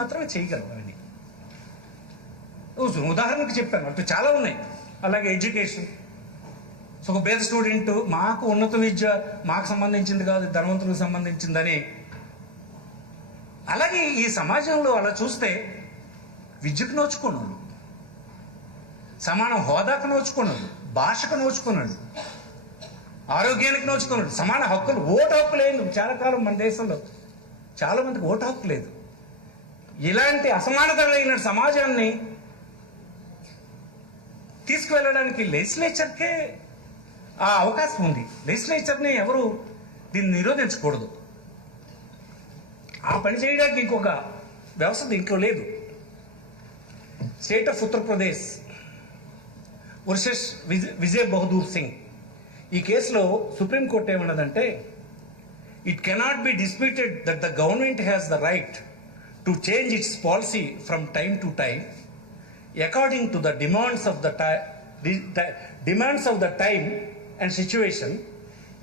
మాత్రమే చేయగలం. అవన్నీ ఉదాహరణకు చెప్పాను, అటు చాలా ఉన్నాయి. అలాగే ఎడ్యుకేషన్. సో ఒక పేద స్టూడెంట్, మాకు ఉన్నత విద్య మాకు సంబంధించింది కాదు, ధనవంతులకు సంబంధించిందని. అలాగే ఈ సమాజంలో అలా చూస్తే విద్యకు నోచుకున్నాడు, సమాన హోదాకు నోచుకున్నాడు, భాషకు నోచుకున్నాడు, ఆరోగ్యానికి నోచుకున్నాడు, సమాన హక్కులు, ఓటు హక్కు లేదు. చాలా కాలం మన దేశంలో చాలా మందికి ఓటు హక్కు లేదు. ఇలాంటి అసమానతలైన సమాజాన్ని తీసుకువెళ్ళడానికి లెజిస్లేచర్కే ఆ అవకాశం ఉంది. లెజిస్లేచర్ని ఎవరు దీన్ని నిరోధించకూడదు. ఆ పని చేయడానికి ఇంకొక వ్యవస్థ దీంట్లో లేదు. State of Uttar Pradesh versus Vijay Bahadur Singh. ఈ కేసులో సుప్రీంకోర్టు ఏమన్నదంటే, it cannot be disputed that the government has the right to change its policy from time to time according to the demands of the time and situation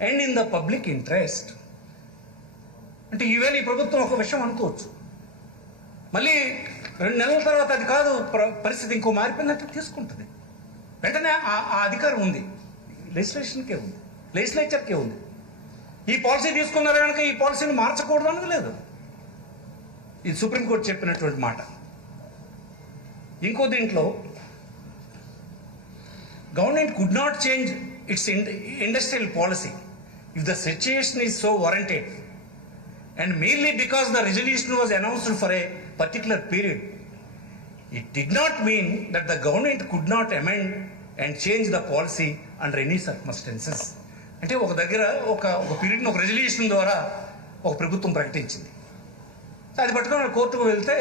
and in the public interest. అంటే ఈవేళ ఈ ప్రభుత్వం ఒక విషయం అనుకోవచ్చు, మళ్ళీ 2 నెలల తర్వాత అది కాదు, పరిస్థితి ఇంకో మారిపోయిందంటే తీసుకుంటుంది. వెంటనే ఆ అధికారం ఉంది, లెజిస్లేషన్కే ఉంది, లెజిస్లేచర్కే ఉంది. ఈ పాలసీ తీసుకున్నారు కనుక ఈ పాలసీని మార్చకూడదు అనేది లేదు. ఇది సుప్రీంకోర్టు చెప్పినటువంటి మాట. ఇంకో దీంట్లో government could not change it's industrial policy if the situation is so warranted and merely because the resolution was announced for a particular period. It did not mean that the government could not amend and change the policy under any circumstances. అంటే ఒక దగ్గర ఒక పీరియడ్ని ఒక resolution ద్వారా ఒక ప్రభుత్వం ప్రకటించింది. అది పట్టుకొని కోర్టుకు వెళ్తే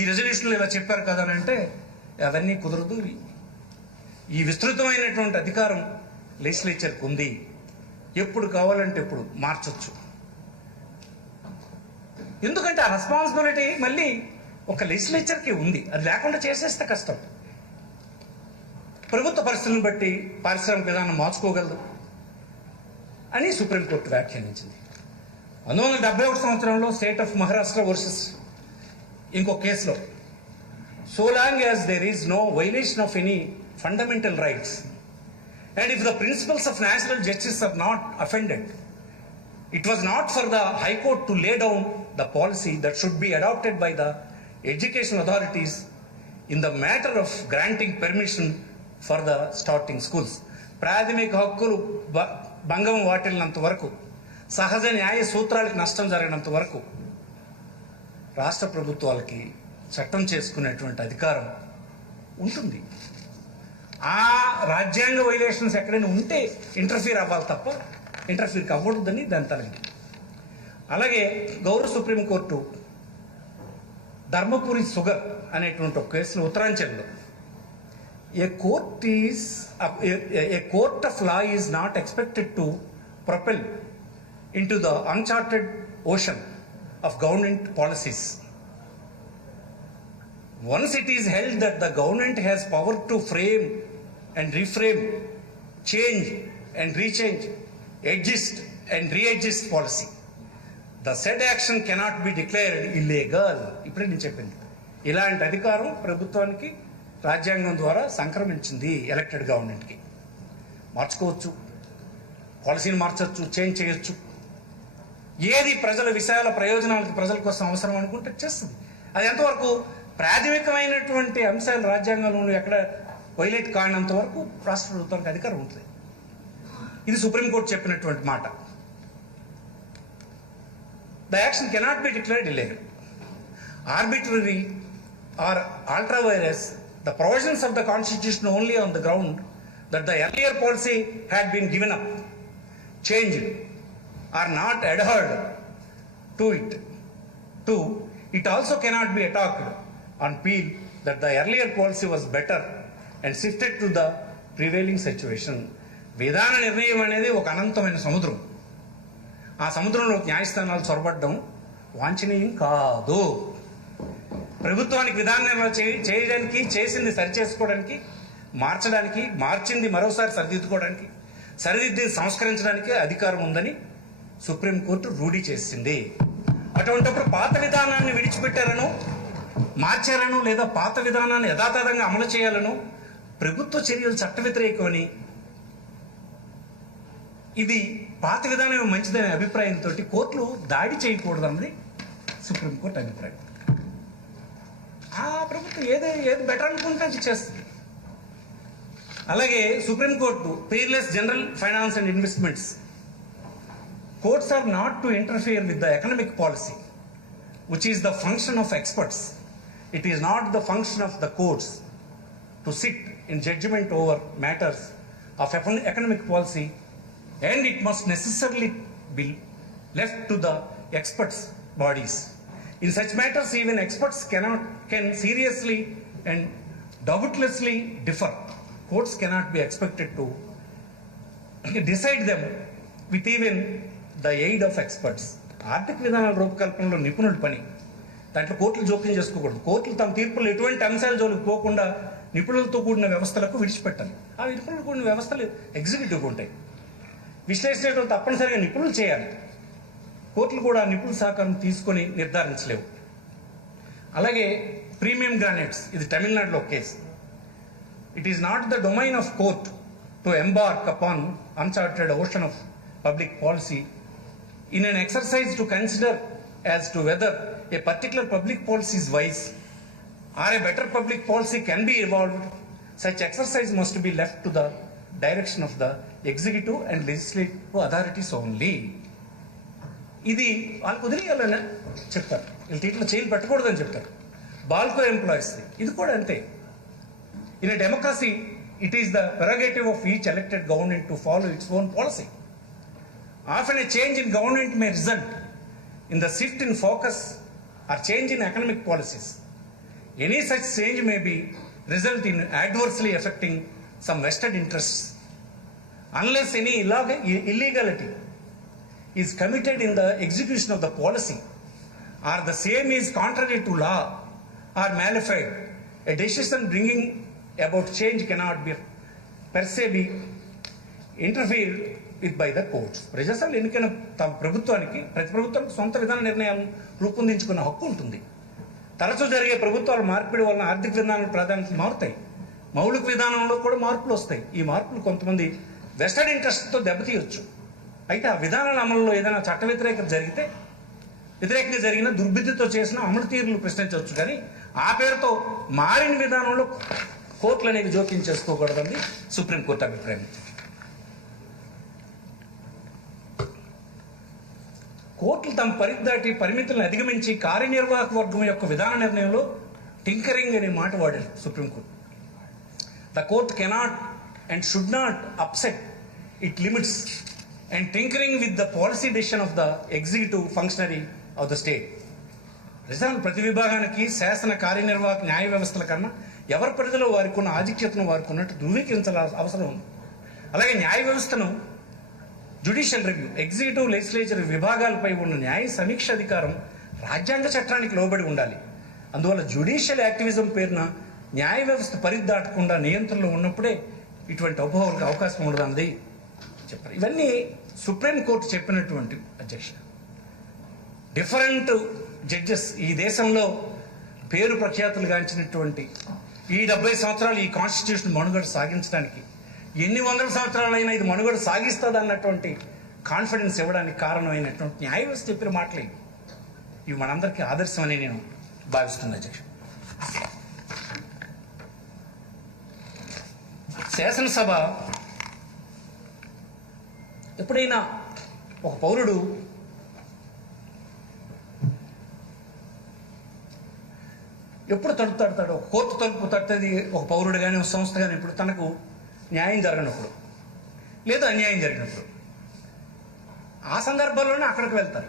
ఈ రెజల్యూషన్లో ఇలా చెప్పారు కదా అని అంటే అవన్నీ కుదరదు. ఈ విస్తృతమైనటువంటి అధికారం లెజిస్లేచర్కి ఉంది. ఎప్పుడు కావాలంటే ఎప్పుడు మార్చొచ్చు. ఎందుకంటే ఆ రెస్పాన్సిబిలిటీ మళ్ళీ ఒక లెజిస్లేచర్కి ఉంది. అది లేకుండా చేసేస్తే కష్టం. ప్రభుత్వ పరిస్థితులను బట్టి పారిశ్రామిక విధానం మార్చుకోగలదు. అని సుప్రీంకోర్టు వ్యాఖ్యానించింది. 1971 సంవత్సరంలో స్టేట్ ఆఫ్ మహారాష్ట్ర వర్సెస్ ఇంకో కేసులో, so long as there is no violation of any fundamental rights and if the principles of natural justice are not offended, it was not for the High Court to lay down the policy that should be adopted by the education authorities in the matter of granting permission for the starting schools. ప్రాథమిక హక్కులు భంగం వాటిల్లినంత వరకు, సహజ న్యాయ సూత్రాలకు నష్టం జరిగినంత వరకు రాష్ట్ర ప్రభుత్వాలకి చట్టం చేసుకునేటువంటి అధికారం ఉంటుంది. ఆ రాజ్యాంగ వైలేషన్స్ ఎక్కడైనా ఉంటే ఇంటర్ఫీర్ అవ్వాలి తప్ప ఇంటర్ఫీర్ అవ్వకూడదని దాని తలండి. అలాగే గౌరవ సుప్రీంకోర్టు ధర్మపురి షుగర్ అనేటువంటి ఒక కేసులో ఉత్తరాంచల్లో a court of law is not expected to propel into the uncharted ocean of government policies. Once it is held that the government has power to frame and reframe, change and rechange, adjust and readjust policy, the said action cannot be declared illegal. ఇప్పుడే నేను చెప్పింది, ఇలాంటి అధికారం ప్రభుత్వానికి రాజ్యాంగం ద్వారా సంక్రమించింది. Elected గవర్నమెంట్కి మార్చుకోవచ్చు, పాలసీని మార్చవచ్చు, చేంజ్ చేయొచ్చు. ఏది ప్రజల విషయాల ప్రయోజనాలకు ప్రజల కోసం అవసరం అనుకుంటే చేస్తుంది. అది ఎంతవరకు ప్రాథమికమైనటువంటి అంశాలు రాజ్యాంగంలో ఎక్కడ వైలేట్ కానంత వరకు రాష్ట్ర ప్రభుత్వానికి అధికారం ఉంటుంది. ఇది సుప్రీంకోర్టు చెప్పినటువంటి మాట. The action cannot be declared illegal, arbitrary or ultra vires the provisions of the constitution only on the ground that the earlier policy had been given up, changed or not adhered to it. It also cannot be attacked on appeal that the earlier policy was better and shifted to the prevailing situation. విధాన నిర్ణయం అనేది ఒక అనంతమైన సముద్రం. ఆ సముద్రంలో న్యాయస్థానాలు చొరబడ్డం వాంఛనీయం కాదు. ప్రభుత్వానికి విధాన నిర్ణయం చేయడానికి, చేసింది సరిచేసుకోవడానికి, మార్చడానికి, మార్చింది మరోసారి సరిదిద్దుకోవడానికి, సరిదిద్ది సంస్కరించడానికి అధికారం ఉందని సుప్రీంకోర్టు రూఢి చేసింది. అటువంటిప్పుడు పాత విధానాన్ని విడిచిపెట్టారనో, మార్చారనో, లేదా పాత విధానాన్ని యథాతథంగా అమలు చేయాలనో, ప్రభుత్వ చర్యలు చట్ట వ్యతిరేకమని, ఇది పాత విధానం మంచిదనే అభిప్రాయంతో కోర్టులు దాడి చేయకూడదన్నది సుప్రీంకోర్టు అభిప్రాయం. ఆ ప్రభుత్వం ఏది బెటర్ అనుకుంటే అది చేస్తుంది. అలాగే supreme court peerless general finance and investments, courts are not to interfere with the economic policy, which is the function of experts. It is not the function of the courts to sit in judgment over matters of economic policy, and it must necessarily be left to the experts bodies. In such matters, even experts can seriously and doubtlessly differ. Courts cannot be expected to decide them with even the aid of experts. ఆర్థిక విధానాల రూపకల్పనలో నిపుణుల పని, దాంట్లో కోర్టులు జోక్యం చేసుకోకూడదు. కోర్టులు తమ తీర్పులు ఎటువంటి అంశాల జోలికి పోకుండా నిపుణులతో కూడిన వ్యవస్థలకు విడిచిపెట్టాలి. ఆ నిపుణులు కూడిన వ్యవస్థలు ఎగ్జిక్యూటివ్ ఉంటాయి. విశ్లేషణ తప్పనిసరిగా నిపుణులు చేయాలి. కోర్టులు కూడా నిపుణుల సహకారం తీసుకొని నిర్ధారించలేవు. అలాగే ప్రీమియం గ్రానైట్స్, ఇది తమిళనాడులో case. It is not the domain of court to embark upon Uncharted ocean of public policy in an exercise to consider as to whether a particular public policy is wise or a better public policy can be evolved. Such exercise must be left to the direction of the executive and legislative authorities only. ఇది వాళ్ళకు వదిలేయాలని చెప్తారు. వీళ్ళ ఇట్లా చేయలు పెట్టకూడదని చెప్తారు. BALCO employees ఇది కూడా అంతే. In a democracy it is the prerogative of each elected government to follow its own policy. Often a change in government may result in the shift in focus or change in economic policies. Any such change may result in adversely affecting some vested interests. Unless any illegality is committed in the execution of the policy or the same is contrary to law or malified, a decision bringing about change cannot be per se be interfered with by the courts. ప్రజాస్వామ్యం ఎన్నికైన తమ ప్రభుత్వానికి, ప్రతి ప్రభుత్వానికి సొంత విధాన నిర్ణయాలను రూపొందించుకున్న హక్కు ఉంటుంది. తరచూ జరిగే ప్రభుత్వాల మార్పిడి వలన ఆర్థిక విధానాల ప్రాధాన్యతలు మారుతాయి, మౌలిక విధానంలో కూడా మార్పులు వస్తాయి. ఈ మార్పులు కొంతమంది వెస్టెడ్ ఇంట్రెస్ట్తో దెబ్బతీయొచ్చు. అయితే ఆ విధానాల అమలులో ఏదైనా చట్ట వ్యతిరేకంగా జరిగిన దుర్బుద్ధితో చేసిన అమలు తీరులు ప్రశ్నించవచ్చు. కానీ ఆ పేరుతో మారిన విధానంలో కోర్టులు అనేవి జోక్యం చేసుకోకూడదని సుప్రీంకోర్టు అభిప్రాయం. కోర్టులు తమ పరిధి పరిమితులను అధిగమించి కార్యనిర్వాహక వర్గం యొక్క విధాన నిర్ణయంలో టింకరింగ్ అనే మాట వాడారు supreme court. The court cannot and should not upset it limits and tinkering with the policy decision of the executive functionary of the state. నిజానికి ప్రతి విభాగానికి శాసన కార్యనిర్వాహక న్యాయ వ్యవస్థల కన్నా ఎవరి పరిధిలో వారికి ఉన్న ఆధిక్యతను వారికి ఉన్నట్టు ధృవీకరించాల్సిన అవసరం ఉంది. అలాగే న్యాయ వ్యవస్థను జ్యుడిషియల్ రివ్యూ, ఎగ్జిక్యూటివ్, లెజిస్లేచర్ విభాగాలపై ఉన్న న్యాయ సమీక్ష అధికారం రాజ్యాంగ చట్టానికి లోబడి ఉండాలి. అందువల్ల జ్యుడిషియల్ యాక్టివిజం పేరున న్యాయ వ్యవస్థ పరిధి దాటకుండా నియంత్రణలో ఉన్నప్పుడే ఇటువంటి అపోహలకు అవకాశం ఉండదు అన్నది చెప్పారు. ఇవన్నీ సుప్రీంకోర్టు చెప్పినటువంటి అధ్యక్ష. డిఫరెంట్ జడ్జెస్ ఈ దేశంలో పేరు ప్రఖ్యాతులు గాంచినటువంటి ఈ 70 సంవత్సరాలు ఈ కాన్స్టిట్యూషన్ మనుగడ సాగించడానికి ఎన్ని వందల సంవత్సరాలైనా ఇది మనుగడ సాగిస్తుంది అన్నటువంటి కాన్ఫిడెన్స్ ఇవ్వడానికి కారణమైనటువంటి న్యాయ వ్యవస్థ చెప్పిన మాటలే ఇవి మనందరికీ ఆదర్శం అని నేను భావిస్తున్నాను అధ్యక్ష. శాసనసభ ఎప్పుడైనా ఒక పౌరుడు ఎప్పుడు తలుపు తడతాడు, ఒక కోర్టు తలుపు తట్టది ఒక పౌరుడు కానీ ఒక సంస్థ కానీ ఇప్పుడు తనకు న్యాయం జరగనప్పుడు లేదా అన్యాయం జరిగినప్పుడు ఆ సందర్భంలోనే అక్కడికి వెళ్తారు,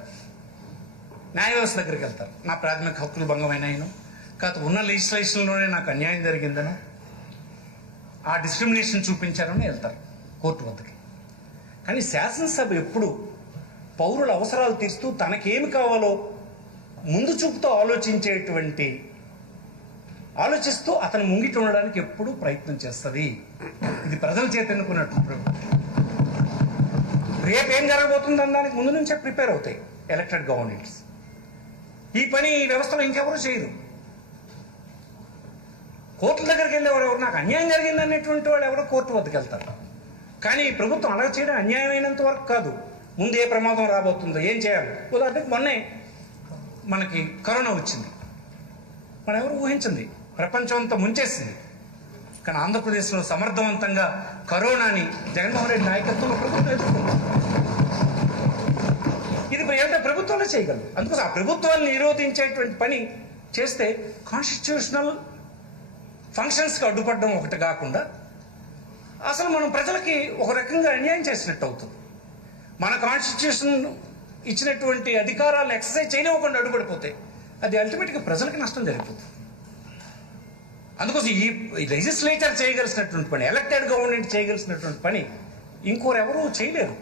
న్యాయ వ్యవస్థ దగ్గరికి వెళ్తారు. నా ప్రాథమిక హక్కులు భంగమైనాయను, కాదు ఉన్న లెజిస్లేషన్లోనే నాకు అన్యాయం జరిగిందను, ఆ డిస్క్రిమినేషన్ చూపించారని వెళ్తారు కోర్టు వద్దకి. కానీ శాసనసభ ఎప్పుడు పౌరుల అవసరాలు తీరుస్తూ తనకేమి కావాలో ముందు చూపుతో ఆలోచిస్తూ అతను ముంగిట ఉండడానికి ఎప్పుడూ ప్రయత్నం చేస్తుంది. ఇది ప్రజల చేత ఎన్నుకున్నట్టు రేపేం జరగబోతుందని దానికి ముందు నుంచే ప్రిపేర్ అవుతాయి ఎలక్టెడ్ గవర్నమెంట్స్. ఈ పని ఈ వ్యవస్థలో ఇంకెవరు చేయరు. కోర్టుల దగ్గరికి వెళ్ళేవాడు ఎవరు, నాకు అన్యాయం జరిగింది అనేటువంటి వాడు ఎవరో కోర్టు వద్దకు వెళ్తారు. కానీ ప్రభుత్వం అలా చేయడం అన్యాయమైనంత వరకు కాదు, ముందు ఏ ప్రమాదం రాబోతుందో ఏం చేయాలి. ఉదాహరణకి మొన్నే మనకి కరోనా వచ్చింది, మనం ఎవరు ఊహించింది, ప్రపంచం అంతా ముంచేసింది. కానీ ఆంధ్రప్రదేశ్లో సమర్థవంతంగా కరోనాని జగన్మోహన్ రెడ్డి నాయకత్వంలో ప్రభుత్వం ఎదుర్కొంది. ఇది ఏంటంటే ప్రభుత్వంలో చేయగలరు. అందుకోసం ఆ ప్రభుత్వాన్ని నిరోధించేటువంటి పని చేస్తే కాన్స్టిట్యూషనల్ ఫంక్షన్స్కి అడ్డుపడడం ఒకటి కాకుండా అసలు మనం ప్రజలకి ఒక రకంగా అన్యాయం చేసినట్టు అవుతుంది. మన కాన్స్టిట్యూషన్ ఇచ్చినటువంటి అధికారాలను ఎక్సర్సైజ్ చేయనివ్వకుండా అడ్డుపడిపోతే అది అల్టిమేట్గా ప్రజలకి నష్టం జరిగిపోతుంది. అందుకోసం ఈ లెజిస్లేచర్ చేయగలిసినటువంటి పని, ఎలక్టెడ్ గవర్నమెంట్ చేయగలిసినటువంటి పని ఇంకోరెవరూ చేయలేరు.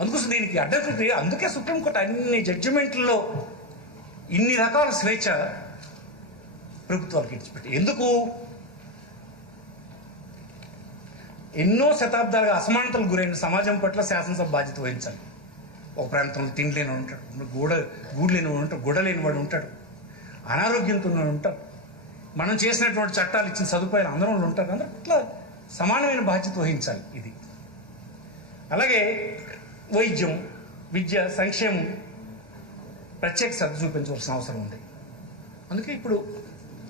అందుకోసం దీనికి అడ్డంకి. అందుకే సుప్రీంకోర్టు అన్ని జడ్జిమెంట్లలో ఇన్ని రకాల స్వేచ్ఛ ప్రభుత్వాలకు ఇచ్చిపెట్టి, ఎందుకు ఎన్నో శతాబ్దాలుగా అసమానతలు గురైన సమాజం పట్ల శాసనసభ బాధ్యత వహించాలి. ఒక ప్రాంతంలో తిండి లేనివాడు ఉంటాడు, గూడు లేనివాడు ఉంటాడు, గుడ లేనివాడు ఉంటాడు, అనారోగ్యంతో ఉంటారు, మనం చేసినటువంటి చట్టాలు ఇచ్చిన సదుపాయాలు అందరూ ఉంటారు. అందరూ ఇట్లా సమానమైన బాధ్యత వహించాలి. ఇది అలాగే వైద్యం, విద్య, సంక్షేమం ప్రత్యేక శ్రద్ధ చూపించవలసిన అవసరం ఉంది. అందుకే ఇప్పుడు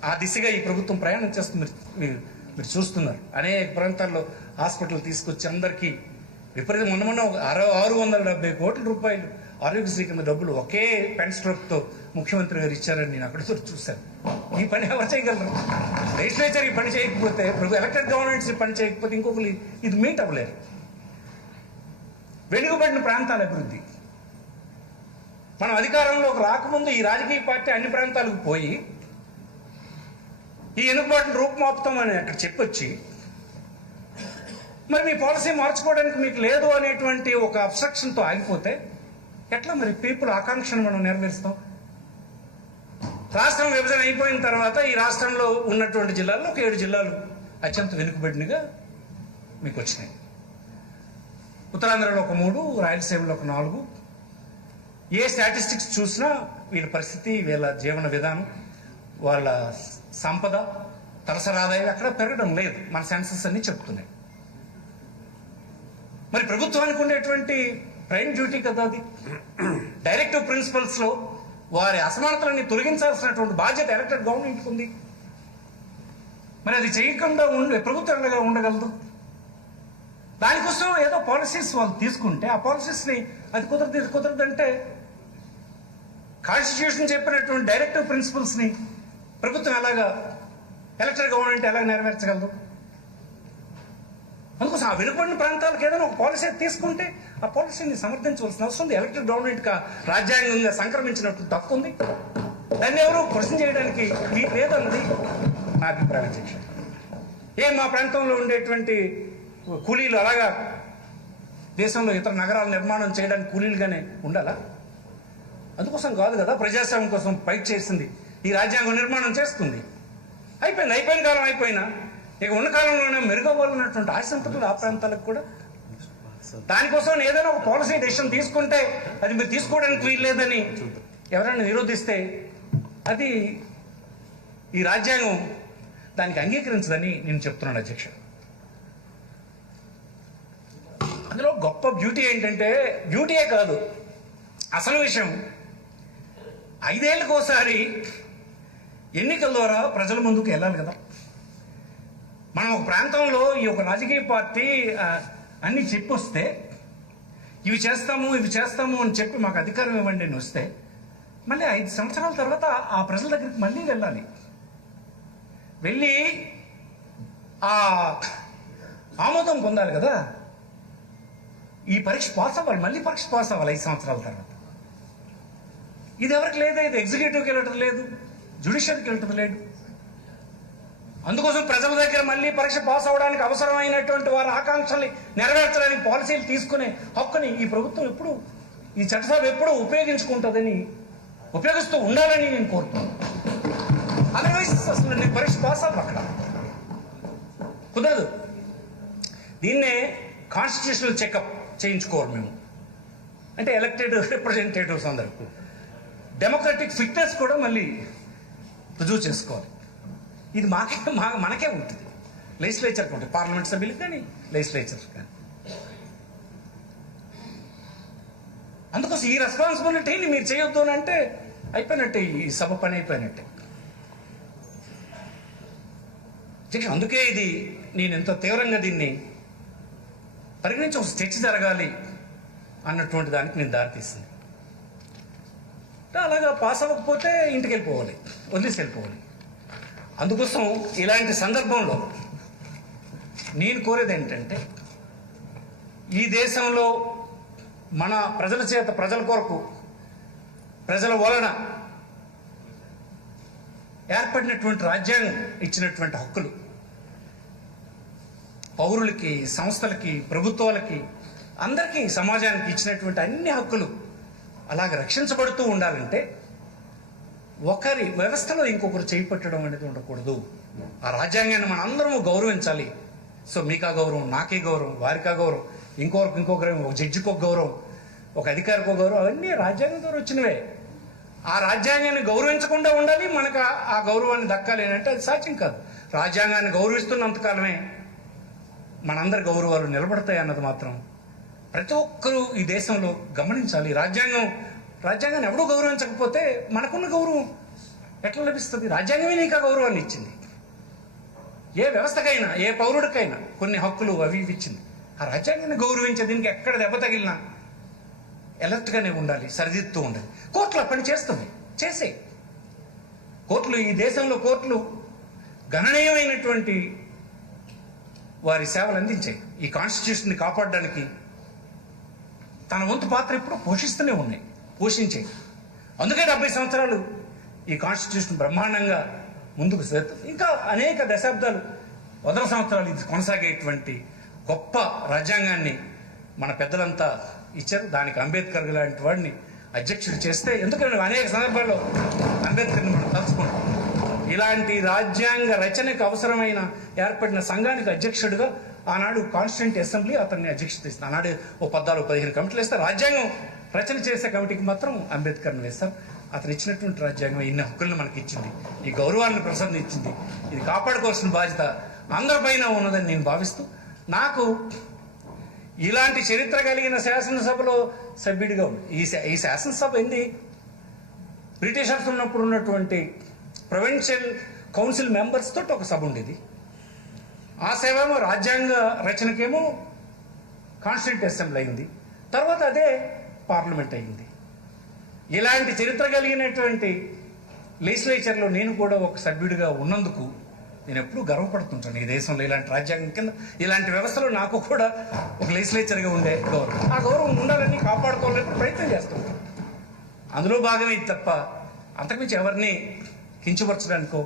ఆ దిశగా ఈ ప్రభుత్వం ప్రయాణం చేస్తుంది. మీరు చూస్తున్నారు అనేక ప్రాంతాల్లో హాస్పిటల్ తీసుకొచ్చి అందరికీ విపరీతం. మొన్న 670 కోట్ల రూపాయలు ఆరోగ్యశ్రీ కింద డబ్బులు ఒకే పెన్ స్ట్రోక్తో ముఖ్యమంత్రి గారు ఇచ్చారని నేను అక్కడ చూశాను. ఈ పని ఎవరు చేయగలరు? లెజిస్లేచర్ ఈ పని చేయకపోతే, ఎలక్టెడ్ గవర్నమెంట్స్ ఈ పని చేయకపోతే ఇంకొకరు ఇది మీట్ అవ్వలేరు. వెనుకబడిన ప్రాంతాల అభివృద్ధి, మనం అధికారంలోకి రాకముందు ఈ రాజకీయ పార్టీ అన్ని ప్రాంతాలకు పోయి ఈ వెనుకబాటును రూపుమాపుతామని అక్కడ చెప్పొచ్చి మరి మీ పాలసీ మార్చుకోవడానికి మీకు లేదు అనేటువంటి ఒక అబ్స్ట్రక్షన్తో ఆగిపోతే ఎట్లా మరి పీపుల్ ఆకాంక్షను మనం నెరవేరుస్తాం? రాష్ట్రం విభజన అయిపోయిన తర్వాత ఈ రాష్ట్రంలో ఉన్నటువంటి జిల్లాల్లో ఒక 7 జిల్లాలు అత్యంత వెనుకబడినగా మీకు వచ్చినాయి. ఉత్తరాంధ్రలో ఒక 3, రాయలసీమలో ఒక 4. ఏ స్టాటిస్టిక్స్ చూసినా వీళ్ళ పరిస్థితి, వీళ్ళ జీవన విధానం, వాళ్ళ సంపద, తలసరి ఆదాయం ఎక్కడ పెరగడం లేదు. మన సెన్సస్ అన్ని చెప్తున్నాయి. మరి ప్రభుత్వానికి ఉండేటువంటి ప్రైమ్ డ్యూటీ కదా అది. డైరెక్టివ్ ప్రిన్సిపల్స్లో వారి అసమానతలన్నీ తొలగించాల్సినటువంటి బాధ్యత ఎలక్టెడ్ గవర్నమెంట్కి ఉంది. మరి అది చేయకుండా ప్రభుత్వం ఎండగా ఉండగలదు. దానికోసం ఏదో పాలసీస్ వాళ్ళు తీసుకుంటే ఆ పాలసీస్ని అది కుదరదంటే కాన్స్టిట్యూషన్ చెప్పినటువంటి డైరెక్టివ్ ప్రిన్సిపల్స్ని ప్రభుత్వం ఎలాగా, ఎలక్టెడ్ గవర్నమెంట్ ఎలాగ నెరవేర్చగలదు? అందుకోసం ఆ వెనుకబడిన ప్రాంతాలకు ఏదైనా ఒక పాలసీ తీసుకుంటే ఆ పాలసీని సమర్థించవలసిన అవసరం ఉంది. ఎలక్టెడ్ గవర్నమెంట్గా రాజ్యాంగంగా సంక్రమించినట్టు తప్పు ఉంది. దాన్ని ఎవరు క్వశ్చన్ చేయడానికి మీకు లేదన్నది నా అభిప్రాయం అధ్యక్ష. మా ప్రాంతంలో ఉండేటువంటి కూలీలు అలాగా దేశంలో ఇతర నగరాల నిర్మాణం చేయడానికి కూలీలుగానే ఉండాలా? అందుకోసం కాదు కదా ప్రజాస్వామ్యం కోసం ఫైట్ చేసింది. ఈ రాజ్యాంగం నిర్మాణం చేస్తుంది. అయిపోయిన కాలం అయిపోయినా ఇక ఉన్న కాలంలోనే మెరుగవ్వాలన్నటువంటి ఆశ ఉంటుంది ఆ ప్రాంతాలకు కూడా. దానికోసం ఏదైనా ఒక పాలసీ డెసిషన్ తీసుకుంటే అది మీరు తీసుకోవడానికి వీల్లేదని ఎవరైనా నిరోధిస్తే అది ఈ రాజ్యాంగం దానికి అంగీకరించదని నేను చెప్తున్నాను అధ్యక్ష. అందులో గొప్ప బ్యూటీ ఏంటంటే, బ్యూటీయే కాదు అసలు విషయం, 5 ఏళ్ళకోసారి ఎన్నికల ద్వారా ప్రజల ముందుకు వెళ్ళాలి కదా. మనం ఒక ప్రాంతంలో ఈ ఒక రాజకీయ పార్టీ అన్ని చెప్పొస్తే ఇవి చేస్తాము అని చెప్పి మాకు అధికారం ఇవ్వండి అని వస్తే మళ్ళీ 5 సంవత్సరాల తర్వాత ఆ ప్రజల దగ్గరికి మళ్ళీ వెళ్ళాలి. వెళ్ళి ఆ ఆమోదం పొందాలి కదా. ఈ పరీక్ష పాస్ అవ్వాలి, మళ్ళీ పరీక్ష పాస్ అవ్వాలి 5 సంవత్సరాల తర్వాత. ఇది ఎవరికి లేదు, ఇది ఎగ్జిక్యూటివ్కి వెళ్ళటం లేదు, జ్యుడిషియరీకి వెళ్ళటం లేదు. అందుకోసం ప్రజల దగ్గర మళ్ళీ పరీక్ష పాస్ అవ్వడానికి అవసరమైనటువంటి వారి ఆకాంక్షల్ని నెరవేర్చడానికి పాలసీలు తీసుకునే హక్కుని ఈ ప్రభుత్వం ఎప్పుడు, ఈ చట్టసభ ఎప్పుడు ఉపయోగిస్తూ ఉండాలని నేను కోరుతున్నాను. అదర్వైజ్ అసలు నేను పరీక్ష పాస్ అవ్వ అక్కడ కుదరదు. దీన్నే కాన్స్టిట్యూషనల్ చెకప్ చేయించుకోవాలి మేము. అంటే ఎలక్టెడ్ రిప్రజెంటేటివ్స్ అందరూ డెమోక్రటిక్ ఫిట్నెస్ కూడా మళ్ళీ రుజువు చేసుకోవాలి. ఇది మనకే ఉంటుంది, లెజిస్లేచర్కి ఉంటుంది, పార్లమెంట్ సభ్యులకు కానీ లెజిస్లేచర్ కానీ. అందుకోసం ఈ రెస్పాన్సిబిలిటీని మీరు చేయొద్దు అని అంటే అయిపోయినట్టే, ఈ సభ పని అయిపోయినట్టే. అందుకే ఇది నేను ఎంతో తీవ్రంగా దీన్ని పరిగణించి ఒక చర్చ జరగాలి అన్నటువంటి దానికి నేను దారితీసింది. అలాగా పాస్ అవ్వకపోతే ఇంటికి వెళ్ళిపోవాలి, వదిలేసి వెళ్ళిపోవాలి. అందుకోసం ఇలాంటి సందర్భంలో నేను కోరేది ఏంటంటే, ఈ దేశంలో మన ప్రజల చేత, ప్రజల కొరకు, ప్రజల వలన ఏర్పడినటువంటి రాజ్యాంగం ఇచ్చినటువంటి హక్కులు పౌరులకి, సంస్థలకి, ప్రభుత్వాలకి, అందరికీ, సమాజానికి ఇచ్చినటువంటి అన్ని హక్కులు అలాగ రక్షించబడుతూ ఉండాలంటే ఒకరి వ్యవస్థలో ఇంకొకరు చేపట్టడం అనేది ఉండకూడదు. ఆ రాజ్యాంగాన్ని మన అందరం గౌరవించాలి. సో మీకా గౌరవం, నాకే గౌరవం, వారికా గౌరవం, ఇంకో గౌరవం, ఒక జడ్జికి ఒక గౌరవం, ఒక అధికారికి ఒక గౌరవం, అవన్నీ రాజ్యాంగం ద్వారా వచ్చినవే. ఆ రాజ్యాంగాన్ని గౌరవించకుండా ఉండాలి, మనకు ఆ గౌరవాన్ని దక్కాలి అంటే అది సాధ్యం కాదు. రాజ్యాంగాన్ని గౌరవిస్తున్నంతకాలమే మనందరి గౌరవాలు నిలబడతాయి అన్నది మాత్రం ప్రతి ఒక్కరూ ఈ దేశంలో గమనించాలి. రాజ్యాంగాన్ని ఎవడూ గౌరవించకపోతే మనకున్న గౌరవం ఎట్లా లభిస్తుంది? రాజ్యాంగమే నీకు ఆ గౌరవాన్ని ఇచ్చింది. ఏ వ్యవస్థకైనా, ఏ పౌరుడికైనా కొన్ని హక్కులు అవి ఇచ్చింది. ఆ రాజ్యాంగాన్ని గౌరవించే దీనికి ఎక్కడ దెబ్బ తగిలినా ఎలర్ట్గానే ఉండాలి, సరిదిద్దుతూ ఉండాలి. కోర్టులు పని చేసే కోర్టులు, ఈ దేశంలో కోర్టులు గణనీయమైనటువంటి వారి సేవలు అందించాయి. ఈ కాన్స్టిట్యూషన్ని కాపాడడానికి తన వంతు పాత్ర ఇప్పుడు పోషించాయి. అందుకే 70 సంవత్సరాలు ఈ కాన్స్టిట్యూషన్ బ్రహ్మాండంగా ముందుకు ఇంకా అనేక దశాబ్దాలు, 100 సంవత్సరాలు ఇది కొనసాగేటువంటి గొప్ప రాజ్యాంగాన్ని మన పెద్దలంతా ఇచ్చారు. దానికి అంబేద్కర్ లాంటి వాడిని అధ్యక్షుడు చేస్తే, ఎందుకంటే అనేక సందర్భాల్లో అంబేద్కర్ని మనం తలుచుకుంటాం. ఇలాంటి రాజ్యాంగ రచనకు అవసరమైన ఏర్పడిన సంఘానికి అధ్యక్షుడిగా ఆనాడు కాన్స్టిట్యూంట్ అసెంబ్లీ అతన్ని అధ్యక్షత ఇస్తుంది. ఆనాడు ఓ 14-15 కమిటీలు వేస్తే రాజ్యాంగం రచన చేసే కమిటీకి మాత్రం అంబేద్కర్ని వేస్తాం. అతను ఇచ్చినటువంటి రాజ్యాంగం ఇన్ని హక్కులను మనకి ఇచ్చింది, ఈ గౌరవాలను ప్రసాదించింది. ఇది కాపాడుకోవాల్సిన బాధ్యత అందరిపైన ఉన్నదని నేను భావిస్తూ, నాకు ఇలాంటి చరిత్ర కలిగిన శాసనసభలో సభ్యుడిగా ఉంది. ఈ శాసనసభ ఏంది, బ్రిటిషర్స్ ఉన్నప్పుడు ఉన్నటువంటి ప్రొవిన్షియల్ కౌన్సిల్ మెంబర్స్ తోటి ఒక సభ ఉండేది. ఆ సేవేమో రాజ్యాంగ రచనకేమో కాన్స్టిట్యూంట్ అసెంబ్లీ అయింది, తర్వాత అదే పార్లమెంట్ అయింది. ఇలాంటి చరిత్ర కలిగినటువంటి లెజిస్లేచర్లో నేను కూడా ఒక సభ్యుడిగా ఉన్నందుకు నేను ఎప్పుడూ గర్వపడుతుంటాను. ఈ దేశంలో ఇలాంటి రాజ్యాంగం కింద ఇలాంటి వ్యవస్థలో నాకు కూడా ఒక లెజిస్లేచర్గా ఉండే గౌరవం, ఆ గౌరవం ఉండాలని కాపాడుకోవాలని ప్రయత్నం చేస్తుంటాను. అందులో భాగమే ఇది తప్ప అంతకుమించి ఎవరిని కించపరచడానికో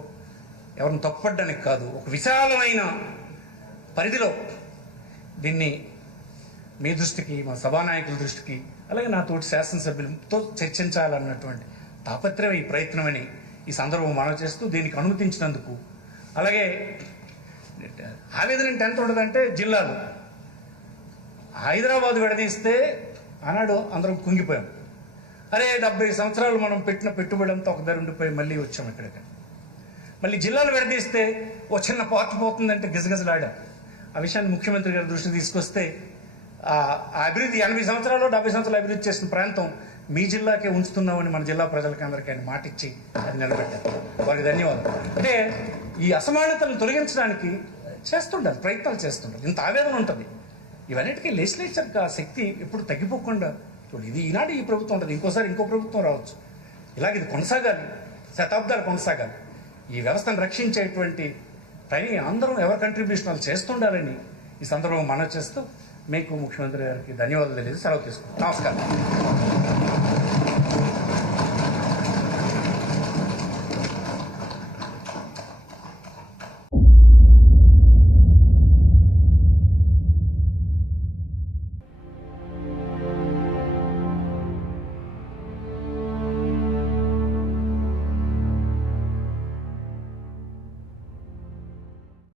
ఎవరిని తప్పుపడడానికి కాదు. ఒక విశాలమైన పరిధిలో దీన్ని మీ దృష్టికి, మా సభానాయకుల దృష్టికి, అలాగే నా తోటి శాసనసభ్యులతో చర్చించాలన్నటువంటి తాపత్రయం ఈ ప్రయత్నమని ఈ సందర్భం మనవి చేస్తూ, దీనికి అనుమతించినందుకు, అలాగే ఆవేదన ఎంత ఉండదంటే, జిల్లాలు హైదరాబాద్ విడదీస్తే ఆనాడు అందరం కుంగిపోయాం. అరే 70 సంవత్సరాలు మనం పెట్టిన పెట్టుబడి అంతా ఒక దగ్గర ఉండిపోయి మళ్ళీ వచ్చాం ఇక్కడికి. మళ్ళీ జిల్లాలు విడదీస్తే ఓ చిన్న పార్ట్ పోతుందంటే గిజగిజలాడాం. ఆ విషయాన్ని ముఖ్యమంత్రి గారి దృష్టికి తీసుకొస్తే ఆ అభివృద్ధి 80 సంవత్సరాలు 70 సంవత్సరాలు అభివృద్ధి చేసిన ప్రాంతం మీ జిల్లాకే ఉంచుతున్నామని మన జిల్లా ప్రజలకి అందరికీ ఆయన మాట ఇచ్చి అది నిలబెట్టారు. వారికి ధన్యవాదాలు. అంటే ఈ అసమానతలను తొలగించడానికి చేస్తుండాలి, ప్రయత్నాలు చేస్తుండాలి. ఇంత ఆవేదన ఉంటుంది. ఇవన్నిటికీ లెజిస్లేచర్కి ఆ శక్తి ఎప్పుడు తగ్గిపోకుండా చూడండి. ఇది ఈనాడు ఈ ప్రభుత్వం ఉంటుంది, ఇంకోసారి ఇంకో ప్రభుత్వం రావచ్చు. ఇలాగ ఇది కొనసాగాలి, శతాబ్దాలు కొనసాగాలి. ఈ వ్యవస్థను రక్షించేటువంటి పని అందరం ఎవరి కంట్రిబ్యూషన్ చేస్తుండాలని ఈ సందర్భంగా మనవి చేస్తూ మీకు ముఖ్యమంత్రి గారికి ధన్యవాదాలు తెలియదు సెలవు తీసుకుంటాం. నమస్కారం.